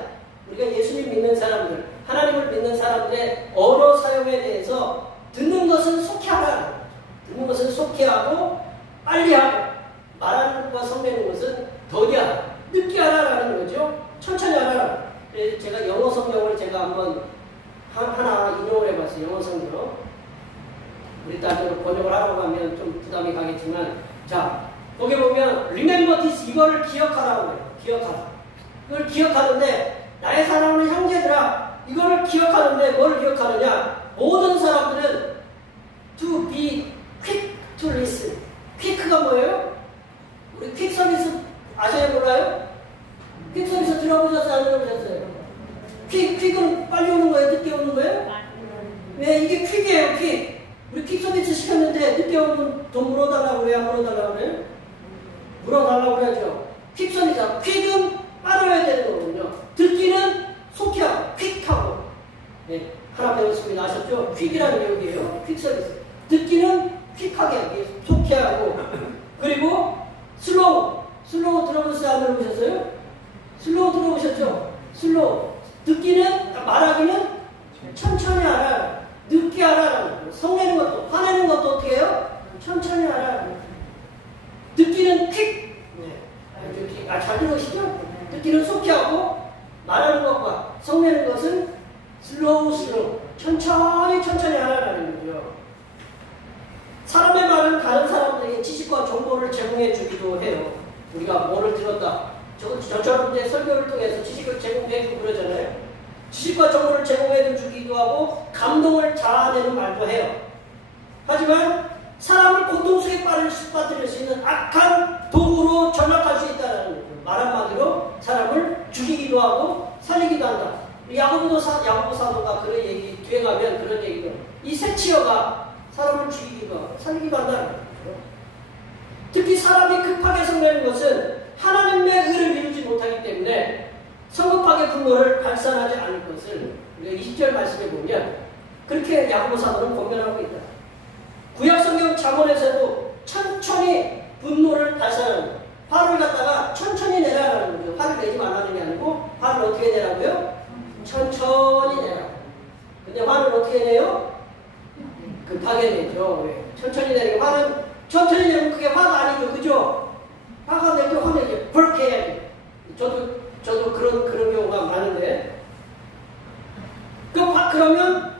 우리가 예수님 믿는 사람들, 하나님을 믿는 사람들의 언어 사용에 대해서 듣는 것은 속히 하라. 듣는 것은 속히 하고 빨리 하고 말하는 것과 성내는 것은 더디 하라. 늦게 하라라는 거죠. 천천히 하라. 그래서 제가 영어 성경을 한번 하나 인용을 해봤어요. 영어 성경. 우리 딸들 번역을 하러 가면 좀 부담이 가겠지만, 자, 거기 보면 remember this, 이거를 기억하라고 해요. 기억하라. 이걸 기억하는데 나의 사랑하는 형제들아, 이거를 기억하는데 뭘 기억하느냐? 모든 사람들은 to be quick to listen. 퀵가 뭐예요? 우리 퀵 서비스 아셔요? 몰라요? 퀵 서비스 들어보셨어요? 안 들어보셨어요? 퀵은 빨리 오는 거예요? 늦게 오는 거예요? 왜 이게 퀵이에요, 퀵. 우리 퀵 서비스 시켰는데 늦게 오면 돈 물어달라고 그래요? 안 물어달라고 그래요? 물어달라고 그래야죠. 퀵 서비스. 퀵은 빨아야 되는 거거든요. 듣기는 속히하고 퀵하고. 네, 하나 배웠습니다. 아셨죠? 퀵이라는 얘기예요. 퀵 서비스. 듣기는 퀵하게 하기, 속히하고. 그리고 슬로우 들어보셨어요? 안 들어보셨어요? 슬로우 들어보셨죠? 슬로우. 듣기는, 말하기는 천천히 하라. 늦게 하라. 성내는 것도, 화내는 것도 어떻게 해요? 천천히 하라. 듣기는 퀵. 네. 잘 들으시죠? 듣기는 속히 하고, 말하는 것과 성내는 것은 슬로우. 천천히 하라는 거죠. 사람의 말은 다른 사람들에게 지식과 정보를 제공해 주기도 해요. 우리가 뭐를 들었다. 저처럼 이제 설교를 통해서 지식을 제공해 주고 그러잖아요. 지식과 정보를 제공해 주기도 하고 감동을 자아내는 말도 해요. 하지만 사람을 고통 속에 빠뜨릴 수 있는 악한 도구로 전락할 수 있다는 거죠. 말 한마디로 사람을 죽이기도 하고 살리기도 한다. 야고보 사도가 그런 얘기 뒤에 가면 그런 얘기도 이 새치어가 사람을 죽이기도 하고 살리기도 한다는 거죠. 특히 사람이 급하게 성내는 것은 하나님의 의를 이루지 못하기 때문에 성급하게 분노를 발산하지 않을 것을 우리가 20절 말씀에 보면 그렇게 야고보 사도는 권면하고 있다. 구약성경 잠언에서도 천천히 분노를 발산하는 화를 갖다가 천천히 내라라는 거죠. 화를 내지 말라는 게 아니고 화를 어떻게 내라고요? 천천히 내라. 근데 화를 어떻게 내요? 급하게 내죠. 왜? 천천히 내는 거. 화는 천천히 내면 그게 화가 아니죠. 그죠? 화가 내죠. 화내죠. 그렇게 해야지. 저도 그런 경우가 많은데. 그러면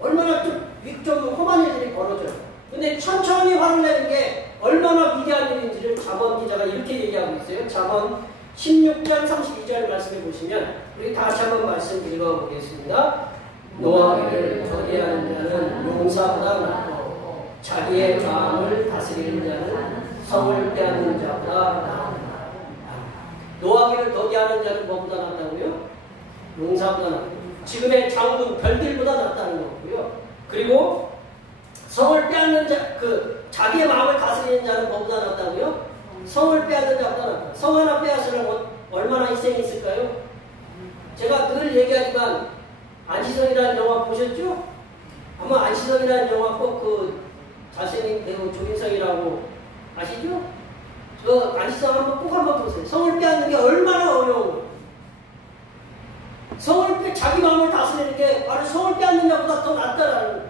얼마나 좀 험한 일들이 벌어져요. 근데 천천히 화를 내는 게 얼마나 위대한 일인지를 잠언 기자가 이렇게 얘기하고 있어요. 잠언 16장 32절 말씀해 보시면 우리 다시 한번 말씀 읽어보겠습니다. 노하기를 더디하는 자는 용사보다 낫고 자기의 마음을 다스리는 자는 성을 빼앗는 자보다 나은다. 노하기를 더디하는 자는 뭐보다 낫다고요? 용사보다 낫고 지금의 장군 별들보다 낫다는 거고요. 그리고 성을 빼앗는 자, 자기의 마음을 다스리는 자는 뭐보다 낫다고요? 성을 빼앗는 자보다 낫다. 성 하나 빼앗으려면 얼마나 희생이 있을까요? 제가 늘 얘기하지만 안시성이라는 영화 보셨죠? 아마 안시성이라는 영화 꼭 잘생긴 배우 조인성이라고 아시죠? 저 안시성 한번 보세요. 성을 빼앗는 게 얼마나 어려운 거예요. 자기 마음을 다스리는 게 바로 성을 빼앗는 자보다 더 낫다라는 거예요.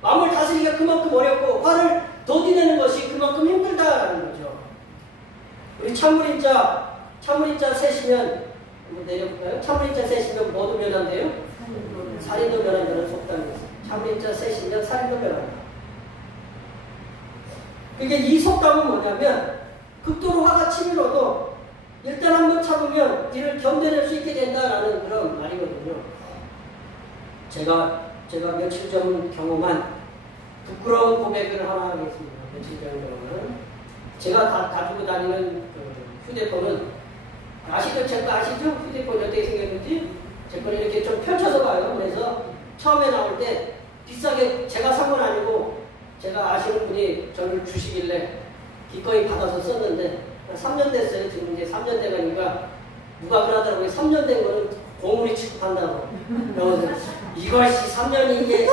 마음을 다스리기가 그만큼 어렵고 화를 더디내는 것이 그만큼 힘들다라는 거죠. 우리 참물인자 셋이면 한번 내려볼까요? 참물인자 셋이면 뭐도 면한대요? 살인도 면한다는 속담이 있어요. 참물인자 셋이면 살인도 면한다. 그게 이 속담은 뭐냐면 극도로 화가 치밀어도 일단 한번 참으면 이를 견뎌낼 수 있게 된다라는 그런 말이거든요. 제가 며칠 전 경험한 부끄러운 고백을 하나 하겠습니다. 며칠 전 경험은 제가 가지고 다니는 휴대폰은 아시죠? 제가 아시죠? 휴대폰 어떻게 생겼는지? 제 거는 이렇게 좀 펼쳐서 봐요. 그래서 처음에 나올 때 비싸게 제가 산 건 아니고 제가 아시는 분이 저를 주시길래 기꺼이 받아서 썼는데 3년 됐어요. 지금 이제 3년 돼가니까 누가 그러더라고요. 3년 된 거는 고물이 취급한다고. 그래서 이것이 3년이 이게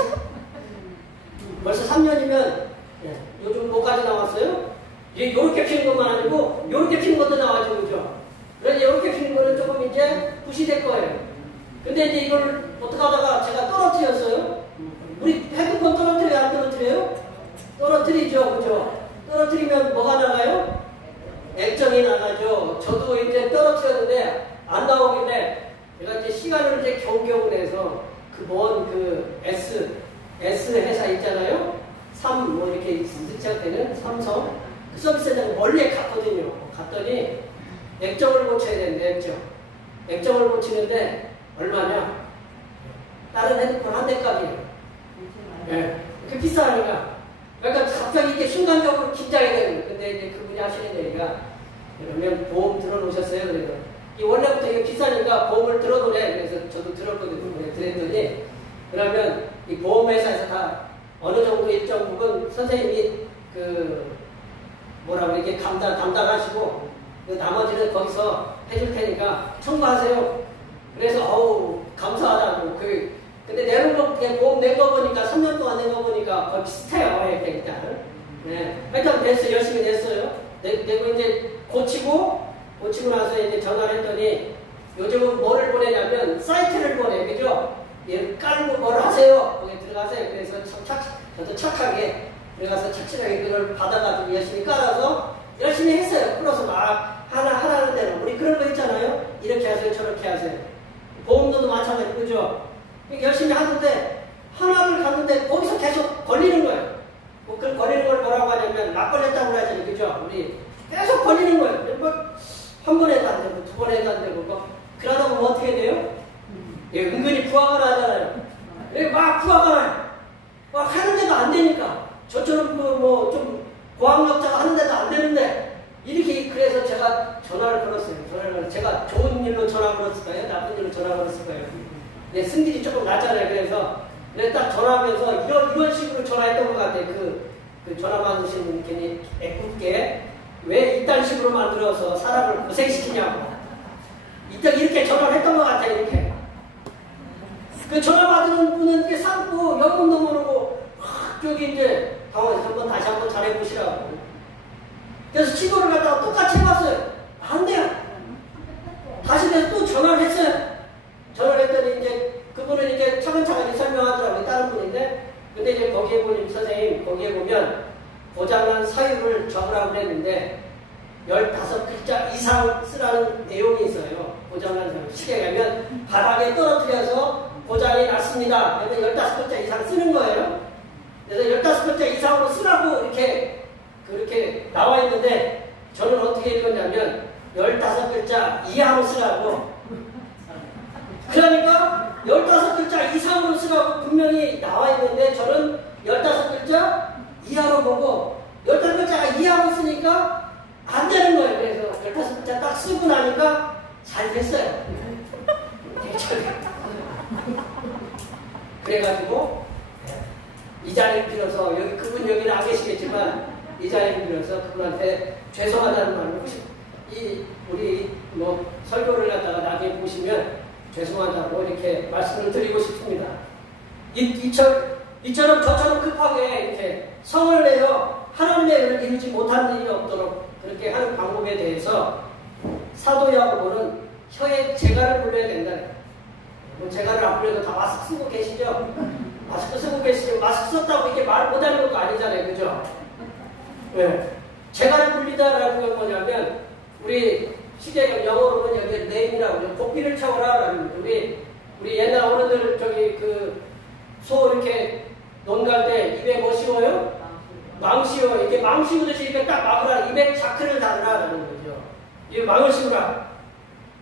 벌써 3년이면 요즘 뭐까지 나왔어요? 요렇게 피는 것만 아니고 요렇게 피는 것도 나와죠. 그죠? 그래서 요렇게 피는 거는 조금 이제 부시될 거예요. 근데 이제 이걸 어떻게 하다가 제가 떨어뜨렸어요. 우리 핸드폰 떨어뜨려요? 안 떨어뜨려요? 떨어뜨리죠. 그죠? 떨어뜨리면 뭐가 나가요? 액정이 나가죠. 저도 이제 떨어뜨렸는데 안 나오길래 제가 이제 시간을 이제 겨우겨우 내서 S 회사 있잖아요. 뭐 이렇게 시작되는 삼성 그 서비스 센터 멀리에 갔거든요. 갔더니 액정을 고쳐야 되는데 액정을 고치는데 얼마냐? 다른 핸드폰 한 대 값이에요. 네. 그렇게 비싸니까 그러니까 갑자기 이게 순간적으로 긴장이 되는 거예요. 근데 이제 그분이 하시는 얘기가, 그러면 보험 들어놓으셨어요? 그래서 이 원래부터 이게 비싸니까 보험을 들어놓으래. 그래서 저도 들었거든요. 그랬더니, 그러면 이 보험회사에서 다 어느 정도 일정 부분 선생님이 뭐라고 이렇게 담당하시고, 그 나머지는 거기서 해줄 테니까 청구하세요. 그래서 감사하다고. 근데 내는 거, 보험 낸 거 보니까 3년 동안 낸 거 보니까 거의 비슷해요. 이렇게 일단. 네. 일단 냈어요. 열심히 냈어요. 내고 이제 고치고 나서 이제 전화를 했더니 요즘은 뭐를 보내냐면 사이트를 보내. 그죠? 얘 깔고 뭘 하세요. 거기 들어가세요. 그래서 저도 착하게 들어가서 착실하게 그걸 받아가지고 열심히 깔아서 열심히 했어요. 풀어서 막 하라는 대로. 우리 그런 거 있잖아요. 이렇게 하세요. 저렇게 하세요. 보험료도 마찬가지. 그죠? 열심히 하는데 하나를 갔는데 거기서 계속 걸리는 거예요. 그 걸리는 걸 뭐라고 하냐면 막 걸렸다고 하잖아요. 그죠? 우리 계속 걸리는 거예요. 한 번에도 안 되고 두 번에도 안 되고 그러다 보면 어떻게 돼요? 예, 은근히 부하가 나잖아요. 막 부하가 나요. 막 하는데도 안 되니까 저처럼 좀 고학력자가 하는데도 안 되는데 이렇게. 그래서 제가 전화를 걸었어요. 제가 좋은 일로 전화 걸었을까요? 나쁜 일로 전화 걸었을까요? 네, 승질이 조금 낮잖아요. 그래서 딱 전화하면서 이런 식으로 전화했던 것 같아요. 그 전화 받으신 분이 괜히 애꿎게 왜 이딴 식으로 만들어서 사람을 고생시키냐고. 이렇게 전화를 했던 것 같아요. 이렇게. 그 전화 받는 분은 이렇게 삶고 영문도 모르고 저기 이제 당황해서 다시 한번 잘해보시라고. 그래서 시도를 갖다가 똑같이 해봤어요. 안 돼요. 다시 그래서 또 전화를 했어요. 전화를 했더니 이제 그분은 이제 차근차근히 설명하더라고요. 다른 분인데. 근데 이제 거기에 보면 선생님, 거기에 보면 고장난 사유를 적으라고 그랬는데 15글자 이상 쓰라는 내용이 있어요. 고장난 사유. 쉽게 가면 바닥에 떨어뜨려서 고장이 났습니다. 그러면 15글자 이상 쓰는 거예요. 그래서 15글자 이상으로 쓰라고 그렇게 나와 있는데 저는 어떻게 읽었냐면 15글자 이하로 쓰라고. 그러니까 15글자 이상으로 쓰라고 분명히 나와 있는데 저는 15글자 이하로 보고 15글자가 이하로 쓰니까 안 되는 거예요. 그래서 15글자 딱 쓰고 나니까 잘 됐어요. 그래가지고 이 자리를 빌어서 그분 여기는 안 계시겠지만 이 자리를 빌어서 그분한테 죄송하다는 말을 우리 설교를 갖다가 나중에 보시면 죄송하다고 이렇게 말씀을 드리고 싶습니다. 이처럼 저처럼 급하게 이렇게 성을 내어 하나님의 은혜를 이루지 못하는 일이 없도록 그렇게 하는 방법에 대해서 사도 야고보는 혀에 재갈을 불려야 된다. 재갈을 안 불려도 다 마스크 쓰고 계시죠? 마스크 쓰고 계시죠? 마스크 썼다고 이렇게 말 못하는 것도 아니잖아요. 그죠? 네. 재갈을 불리다라는 건 뭐냐면 우리 시계가 영어로 보면 여기 네임이라고 그러죠. 고삐를 채워라라는 우리 옛날 어른들 소 이렇게 논갈 때 입에 뭐 씌워요? 망 씌워. 이렇게 망 씌우듯이 이렇게 딱 막으라. 입에 자크를 달으라라는 거죠. 이 망을 씌우라.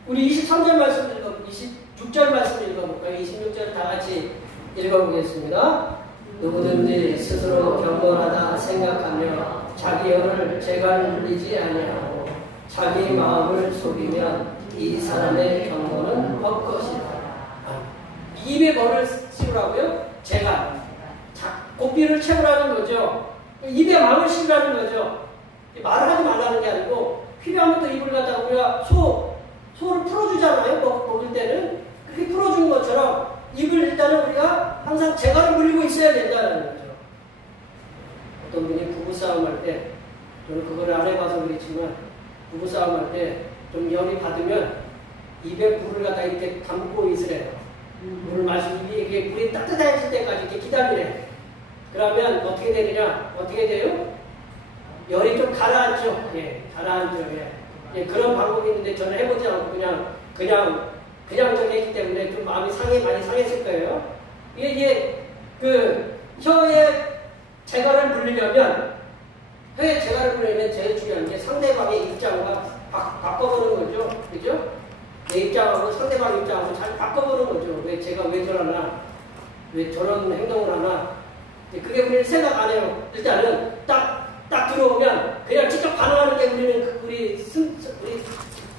우리 23절 말씀 26절 말씀 읽어볼까요? 26절 다 같이 읽어보겠습니다. 누구든지 스스로 경건하다 생각하며 자기 혀를 재갈 물리지 아니하고 자기 마음을 속이면 이 사람의 경건은 헛것이다. 입에 뭐를 씌우라고요? 재갈. 고삐를 채우라는 거죠. 입에 마음을 씌우라는 거죠. 말을 하지 말라는 게 아니고 필요하면 또 입을 갖다가 우리가 소를 풀어주잖아요. 먹을 때는. 그렇게 풀어준 것처럼 입을 일단은 우리가 항상 재갈을 물리고 있어야 된다는 거죠. 어떤 분이 부부싸움 할 때, 저는 그걸 안 해봐서 그렇지만 부부싸움 할 때 좀 열이 받으면 입에 물을 갖다 이렇게 감고 있으래요. 물을 마시고 이게 물이 따뜻해질 때까지 이렇게 기다리래. 그러면 어떻게 되느냐? 어떻게 돼요? 열이 좀 가라앉죠. 예, 가라앉죠. 예, 그런 방법이 있는데 저는 해보지 않고 그냥 저기 했기 때문에 좀 마음이 많이 상했을 거예요. 이게 혀에 재갈을 물리려면 제일 중요한 게 상대방의 입장과 바꿔보는 거죠. 그죠? 내 입장하고 상대방 입장하고 잘 바꿔보는 거죠. 왜 제가 왜 저러나? 왜 저런 행동을 하나? 그게 우리는 생각 안 해요. 일단은 딱 들어오면 그냥 직접 반응하는 게 우리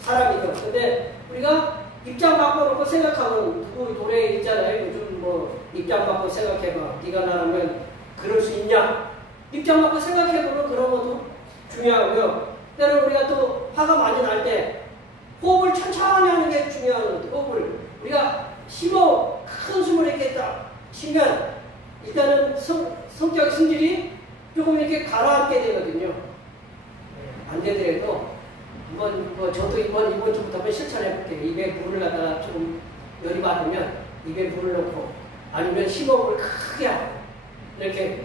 사람이죠. 근데 우리가 입장 바꿔놓고 생각하면 누구 노래 있잖아요. 요즘 뭐 입장 바꿔 생각해봐. 네가 나라면 그럴 수 있냐? 입장 바꿔 생각해보는 그런 것도 중요하고요. 때로는 우리가 또 화가 많이 날 때 호흡을 천천히 하는 게 중요한 거거든요. 호흡을 우리가 큰 숨을 이렇게 딱 쉬면 일단은 성격 성질이 조금 이렇게 가라앉게 되거든요. 안 되더라도 저도 이번 주부터 한번 실천해볼게요. 입에 물을 갖다가 조금 열이 받으면 입에 물을 넣고 아니면 심호흡을 크게 하고 이렇게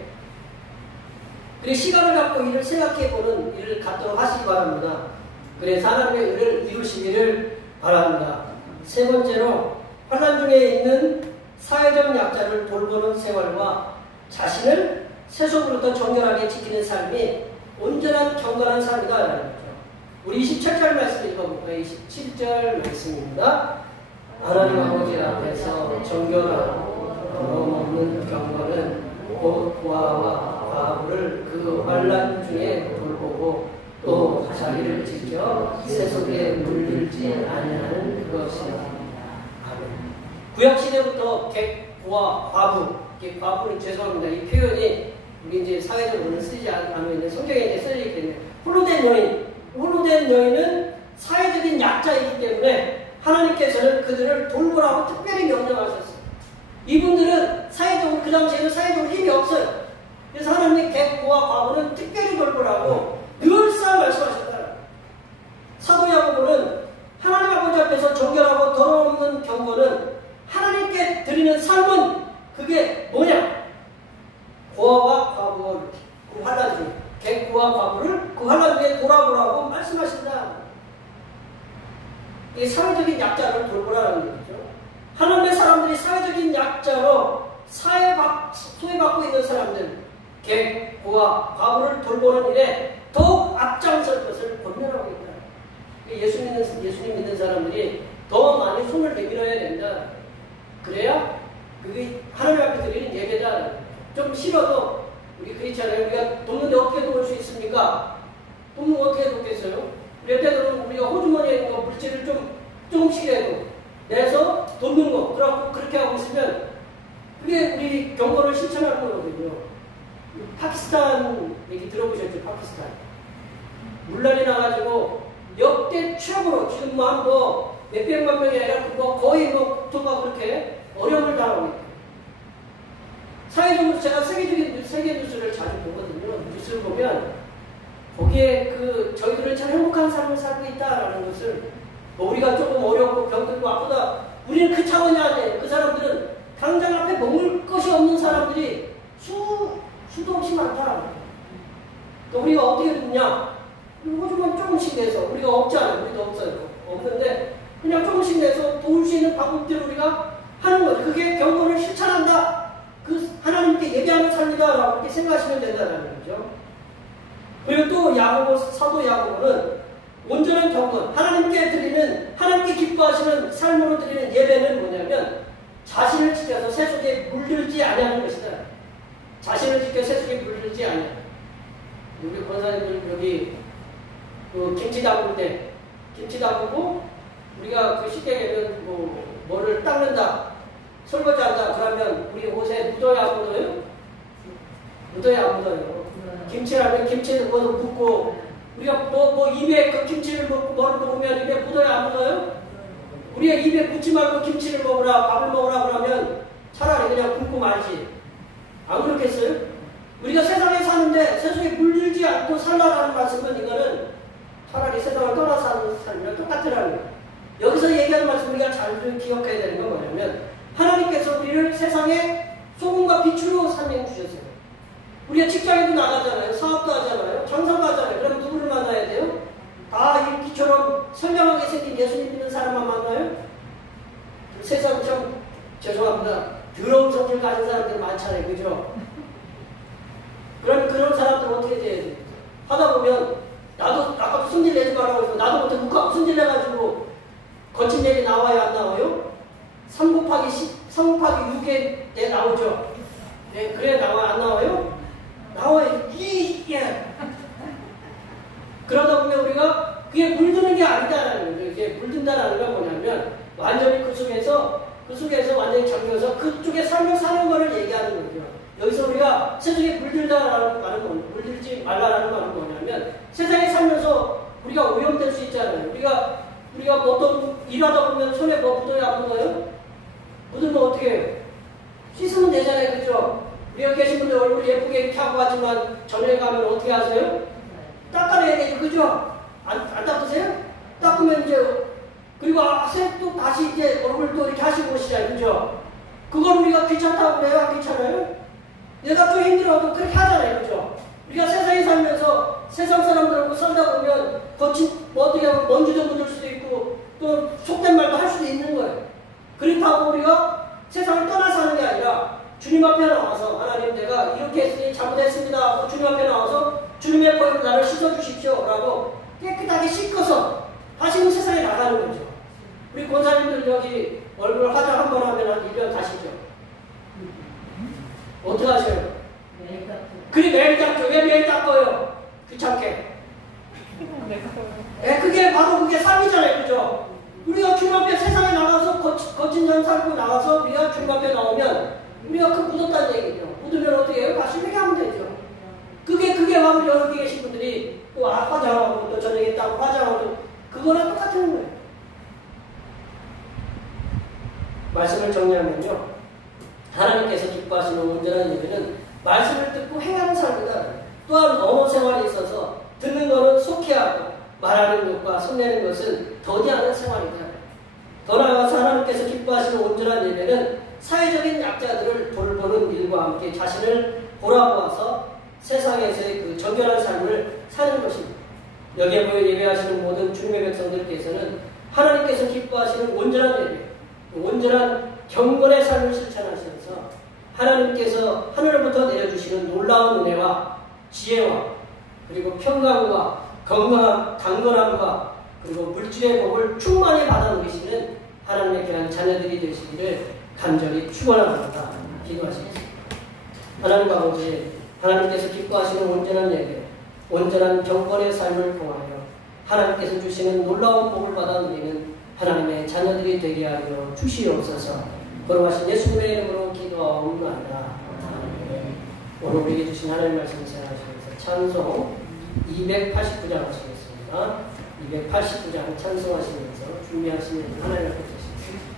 그리고 시간을 갖고 일을 생각해보는 일을 갖도록 하시기 바랍니다. 그래서 하나님의 일을 이루시기를 바랍니다. 세 번째로 환난 중에 있는 사회적 약자를 돌보는 생활과 자신을 세속으로부터 정결하게 지키는 삶이 온전한 경건한 삶이다. 우리 27절 말씀 읽어볼까요? 27절 말씀입니다. 하나님 아버지 앞에서 정결하고 더러움없는 경건은 곧 고아와 과부를 그 환난 중에 돌보고 또 자기를 지켜 세속에 물들지 아니하는 그것이다. 아멘. 구약시대부터 객고아 과부, 과부는 죄송합니다. 이 표현이 우리 이제 사회적으로는 쓰지 않으면 성경에 이제 써있기 때문에 홀로된 여인은 사회적인 약자이기 때문에 하나님께서는 그들을 돌보라고 특별히 명령하셨어요. 이분들은 사회적으로 그 당시에는 사회적으로 힘이 없어요. 그래서 하나님의 객고아 과부는 특별히 돌보라고 늘상 말씀하셨다. 사도 야고보는 하나님 아버지 앞에서 정결하고 더러움없는 경건은 하나님께 드리는 삶은 그게 뭐냐? 고아와 과부를 그 환난 중에 객고아 과부를 그 환난 중에 돌아보라고 말씀하신다. 이게 사회적인 약자를 돌보라는 얘기죠. 하나님의 사람들이 사회적인 약자로 소외받고 있는 사람들 객고아 과부를 돌보는 일에 더욱 앞장설 것을 권면하고 있다. 예수님 믿는 사람들이 더 많이 손을 내밀어야 된다. 그래야 그게 하나님 앞에 드리는 예배다. 좀 싫어도 우리 그렇잖아요. 우리가 돕는데 어떻게 도울 수 있습니까? 돕는 거 어떻게 돕겠어요? 그럴 때는 우리가 호주머니에 있는 거 물질을 조금씩이라도 내서 돕는 거. 그렇게 하고 있으면 그게 우리 경건을 실천하는 거거든요. 파키스탄 얘기 들어보셨죠? 파키스탄. 물난이 나가지고 역대 최고로 지금 몇백만 명이 아니라 거의 국토가 그렇게 어려움을 당하고 있다. 사회적으로 제가 세계 뉴스를 자주 보거든요. 뉴스를 보면 거기에 저희들은 참 행복한 삶을 살고 있다라는 것을 우리가 조금 어렵고 병들고 아프다. 우리는 그 차원이 아니에요. 그 사람들은 당장 앞에 먹을 것이 없는 사람들이 수도 없이 많다. 또 우리가 어떻게 듣냐? 호주머니 조금씩 내서 우리가 없잖아요. 우리도 없어요. 없는데 그냥 조금씩 내서 도울 수 있는 방법대로 우리가 하는 거죠. 그게 경건을 실천한다. 하나님께 예배하는 삶이다. 라고 이렇게 생각하시면 된다는 거죠. 그리고 또 사도 야고보는 온전한 경건, 하나님께 기뻐하시는 삶으로 드리는 예배는 뭐냐면 자신을 지켜서 세속에 물들지 아니하는 것이다. 자신을 지켜 세속에 물들지 아니하는. 우리 권사님들 여기 김치 담글 때 김치 담그고 우리가 쉽게 되면 뭐를 닦는다, 설거지한다. 그러면 우리 옷에 묻어야 안 묻어요? 묻어야 안 묻어요. 김치라면 김치는 묻고 우리가 입에 그 김치를 뭐를 먹으면 입에 묻어야 안 묻어요? 우리가 입에 묻지 말고 김치를 먹으라, 밥을 먹으라 그러면 차라리 그냥 굶고 말지. 안 그렇겠어요? 우리가 세상에 사는데 세상에 물들지 않고 살라라는 말씀은 이거는 차라리 세상을 떠나 사는 삶이랑 똑같으라는 거예요. 여기서 얘기하는 말씀 우리가 잘 기억해야 되는 건 뭐냐면 하나님께서 우리를 세상에 소금과 빛으로 사명해 주셨어요. 우리가 직장에도 나가잖아요. 사업도 하잖아요. 장사도 하잖아요. 그럼 누구를 만나야 돼요? 다 이렇게처럼 선량하게 생긴 예수님 믿는 사람만 만나요? 세상 참 죄송합니다. 더러운 성질 가진 사람들 많잖아요. 그죠? 그러면 그런 사람들 어떻게 돼야 돼요? 하다 보면 나도 아까도 승질 내지 말라고 해서 나도 못해 묵하고 승질 내가지고 거친 얘기 나와요? 안 나와요? 3 곱하기 6에 나오죠. 예, 그래 나와 안 나와요? 나와요. 예. 그러다 보면 우리가 그게 물드는 게 아니다라는 거죠. 이게 물든다라는 건 뭐냐면 완전히 그 속에서 완전히 잠겨서 그쪽에 삶을 사는 거를 얘기하는 거죠. 여기서 우리가 세상에 물들다라는 말은 물들지 말라라는 말은 뭐냐면 세상에 살면서 우리가 오염될 수 있잖아요. 우리가 뭐 어떤 일하다 보면 손에 뭐 묻어요, 안 묻어요? 묻으면 어떻게 해요? 씻으면 되잖아요, 그죠? 우리가 계신 분들 얼굴 예쁘게 이렇게 하고 가지만 전에 가면 어떻게 하세요? 닦아내야 되죠, 그죠? 안 닦으세요? 닦으면 이제 그리고 또 다시 이제 얼굴 또 이렇게 하시고 오시잖아요, 그죠? 그걸 우리가 귀찮다고 그래요, 안 귀찮아요? 내가 좀 힘들어도 그렇게 하잖아요, 그죠? 우리가 세상에 살면서 세상 사람들하고 살다 보면 뭐 어떻게 하면 먼지도 묻을 수도 있고 또 속된 말도 할 수도 있는 거예요. 그렇다고 우리가 세상을 떠나서 하는 게 아니라 주님 앞에 나와서 하나님 내가 이렇게 했으니 잘못했습니다 하고 주님 앞에 나와서 주님의 보혈로 나를 씻어주십시오 라고 깨끗하게 씻어서 다시는 세상에 나가는 거죠. 우리 권사님들 여기 얼굴 화장 한 번 하면 한 1년 가시죠. 어떻게 하셔요? 매일 닦고. 그게 매일 닦죠. 왜 매일 닦아요? 귀찮게. 그게 바로 그게 삶이잖아요. 그죠? 우리가 주님 앞에 세상에 나가서 거친 삶 살고 나가서 우리가 주님 앞에 나오면 우리가 그 묻었다는 얘기죠. 묻으면 어떻게 해요? 다시 회개하면 되죠. 그게 바로 여기 계신 분들이 또 화장하고 또 저녁에 딱 화장하고 그거랑 똑같은 거예요. 말씀을 정리하면요. 하나님께서 기뻐하시는 온전한 예배는 말씀을 듣고 행하는 삶이다. 또한 언어 생활에 있어서 듣는 것은 속해하고 말하는 것과 손내는 것은 더디하는 생활이다. 더 나아가서 하나님께서 기뻐하시는 온전한 예배는 사회적인 약자들을 돌보는 일과 함께 자신을 돌아보아서 세상에서의 그 정결한 삶을 사는 것입니다. 여기에 모여 예배하시는 모든 주님의 백성들께서는 하나님께서 기뻐하시는 온전한 예배, 온전한 경건의 삶을 실천하시면서 하나님께서 하늘로부터 내려주시는 놀라운 은혜와 지혜와 그리고 평강과 건강함, 강건함과 그리고 물질의 복을 충만히 받아 누리시는 하나님의 귀한 자녀들이 되시기를 간절히 축원합니다. 기도하시겠습니다. 하나님 아버지, 하나님께서 기뻐하시는 온전한 예배, 온전한 경건의 삶을 통하여 하나님께서 주시는 놀라운 복을 받아 누리는 하나님의 자녀들이 되게 하여 주시옵소서. 걸어가신 예수님의 이름으로 기도하옵나이다. 오늘 우리에게 주신 하나님의 말씀 생각하시면서 찬송 289장 하시겠습니다. 289장 찬송하시면서 준비하시는 하나님의 뜻 하시겠습니다.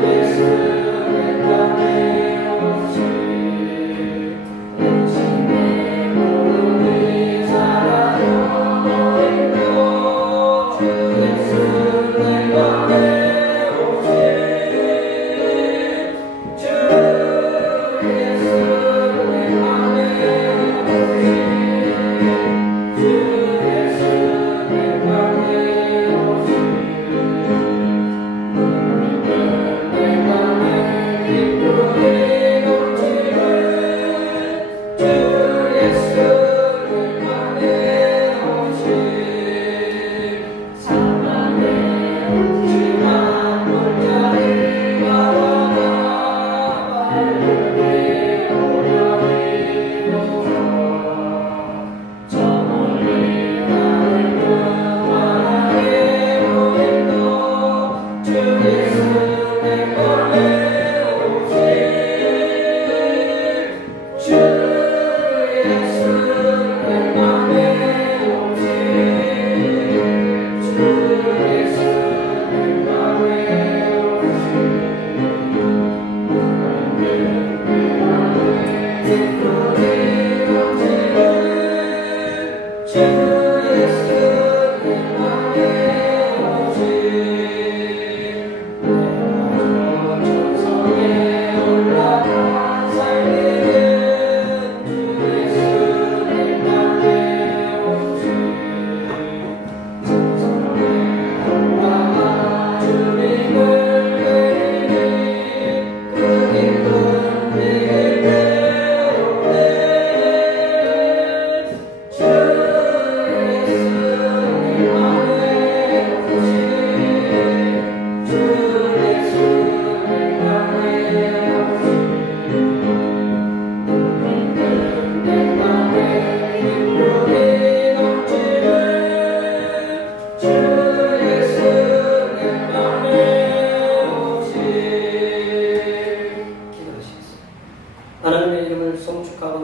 예수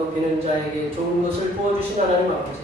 배고파도 비는 자에게 좋은 것을 부어주신 하나님 아버지,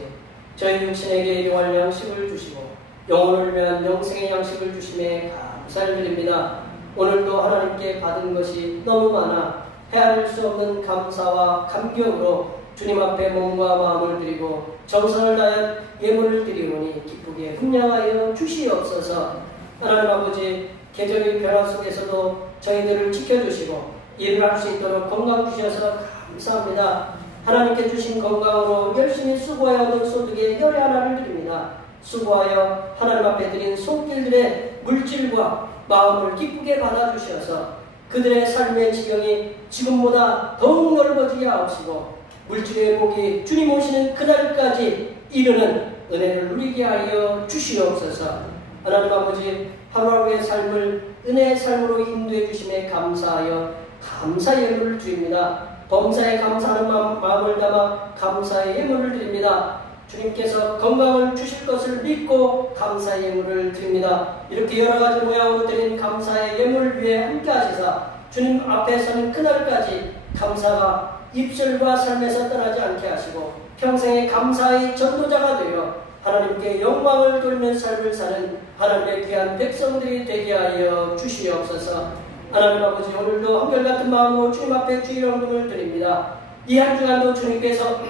저희 육신에게 일용할 양식을 주시고 영혼을 위한 영생의 양식을 주심에 감사를 드립니다. 오늘도 하나님께 받은 것이 너무 많아 헤아릴 수 없는 감사와 감격으로 주님 앞에 몸과 마음을 드리고 정성을 다해 예물을 드리오니 기쁘게 분양하여 주시옵소서. 하나님 아버지, 계절의 변화 속에서도 저희들을 지켜주시고 일을 할 수 있도록 건강 주셔서 감사합니다. 하나님께 주신 건강으로 열심히 수고하여 얻은 소득의 열의 하나를 드립니다. 수고하여 하나님 앞에 드린 손길들의 물질과 마음을 기쁘게 받아주셔서 그들의 삶의 지경이 지금보다 더욱 넓어지게 하옵시고 물질의 복이 주님 오시는 그날까지 이르는 은혜를 누리게 하여 주시옵소서. 하나님 아버지, 하루하루의 삶을 은혜의 삶으로 인도해 주심에 감사하여 감사 예물을 드립니다. 범사에 감사하는 마음을 담아 감사의 예물을 드립니다. 주님께서 건강을 주실 것을 믿고 감사의 예물을 드립니다. 이렇게 여러 가지 모양으로 드린 감사의 예물을 위해 함께 하시사 주님 앞에 서는 그날까지 감사가 입술과 삶에서 떠나지 않게 하시고 평생의 감사의 전도자가 되어 하나님께 영광을 돌리는 삶을 사는 하나님의 귀한 백성들이 되게 하여 주시옵소서. 하나님 아버지, 오늘도 한결같은 마음으로 주님 앞에 주의 영광을 드립니다. 이 한 주간도 주님께서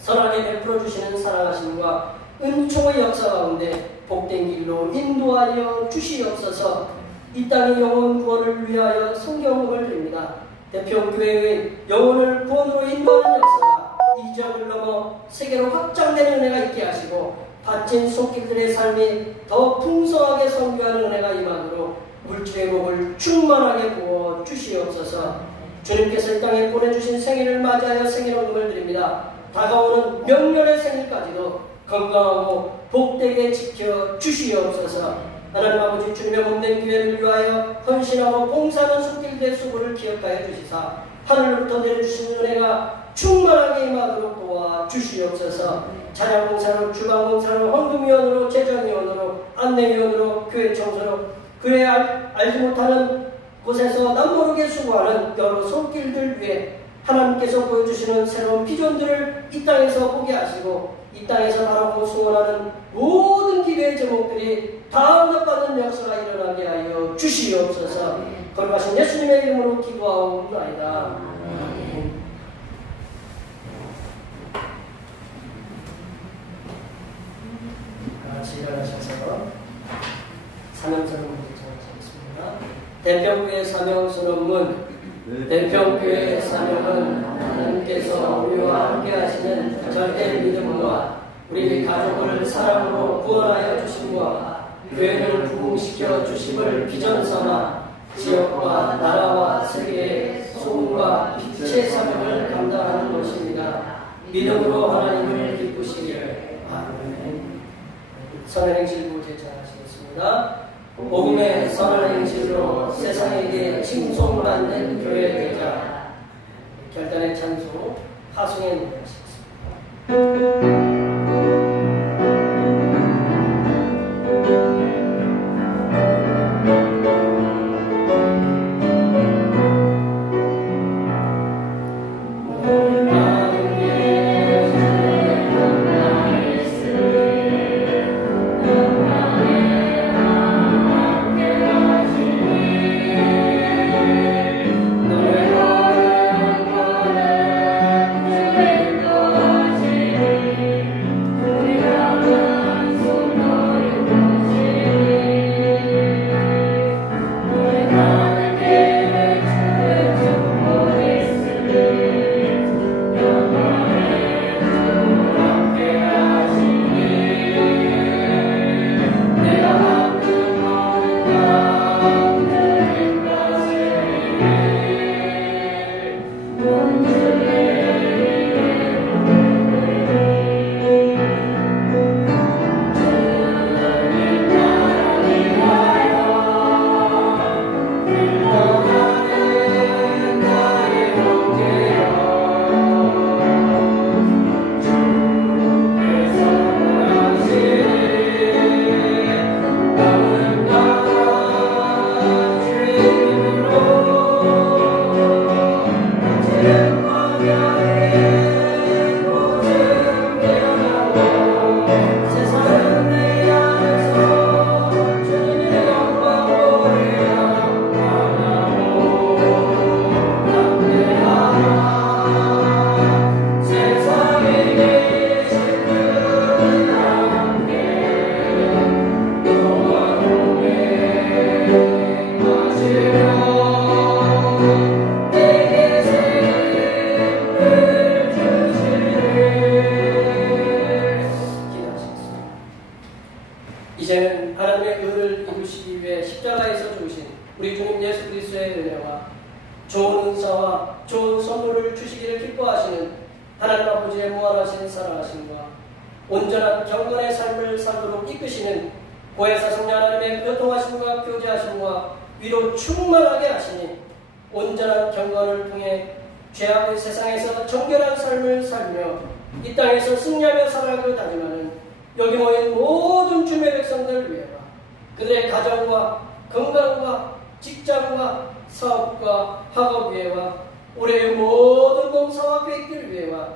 선하게 베풀어 주시는 사랑하심과 은총의 역사 가운데 복된 길로 인도하여 주시옵소서. 이 땅의 영혼 구원을 위하여 성경을 드립니다. 대평교회의 영혼을 구원으로 인도하는 역사가 이 지역을 넘어 세계로 확장되는 은혜가 있게 하시고 바친 손길들의 삶이 더 풍성하게 선교하는 은혜가 임하도록 물질의 복을 충만하게 부어 주시옵소서. 주님께서 이 땅에 보내주신 생일을 맞이하여 생일원금을 드립니다. 다가오는 명절의 생일까지도 건강하고 복되게 지켜 주시옵소서. 하나님 아버지, 주님의 몸된 기회를 위하여 헌신하고 봉사하는 손길들의 수고를 기억하여 주시사 하늘로부터 내려주신 은혜가 충만하게 임하도록 도와 주시옵소서. 찬양봉사로, 주방봉사로, 헌금위원으로, 재정위원으로, 안내위원으로, 교회 청소로, 교회 알지 못하는 곳에서 남모르게 수고하는 여러 손길들 위해 하나님께서 보여주시는 새로운 비전들을 이 땅에서 보게 하시고 이 땅에서 바라보고 수원하는 모든 기도의 제목들이 다 응답받는 역사가 일어나게 하여 주시옵소서. 거룩하신 예수님의 이름으로 기도하옵나이다. 같이 일어나셔서 사명선언 전하시겠습니다. 대평교회 사명선언문. 대평교회의 사명은 하나님께서 우리와 함께 하시는 절대 믿음과 우리 가족을 사랑으로 구원하여 주심과 교회를 부흥시켜 주심을 비전 삼아 지역과 나라와 세계의 소금과 빛의 사명을 감당하는 것입니다. 믿음으로 하나님을 기쁘시기를. 아멘. 선한 행실부 제자하시겠습니다. 복음의 선한 행실로 세상에게 칭송받는 교회 되자. 결단의 찬송 하승의 노래 하시겠습니다. 그리스도의 은혜와 좋은 은사와 좋은 선물을 주시기를 기뻐하시는 하나님 아버지의 무한하신 사랑하심과 온전한 경건의 삶을 살도록 이끄시는 보혜사 성령 하나님의 교통하심과 교제하심과 위로 충만하게 하시니 온전한 경건을 통해 죄악의 세상에서 정결한 삶을 살며 이 땅에서 승리하며 살아가고 다짐하는 여기 모인 모든 주의 백성들 위해와 그들의 가정과 건강과 직장과 사업과 학업 위해와 올해의 모든 농사와 계획들 위해와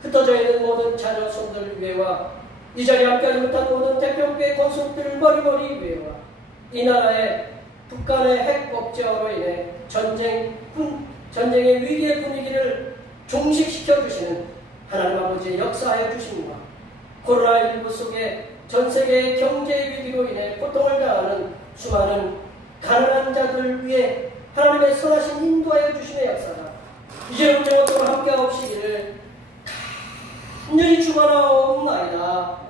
흩어져 있는 모든 자녀 손들 위해와 이 자리에 함께하지 못한 모든 대표교회 권속들 머리머리 위해와 이 나라의 북한의 핵 억제화로 인해 전쟁의 위기의 분위기를 종식시켜 주시는 하나님 아버지의 역사하여 주심과 코로나19 속에 전 세계의 경제의 위기로 인해 고통을 당하는 수많은 가난한 자들 위해 하나님의 선하신 인도하여 주심의 역사가 이제는 영원토록 함께하옵시기를 간절히 축원하옵나이다.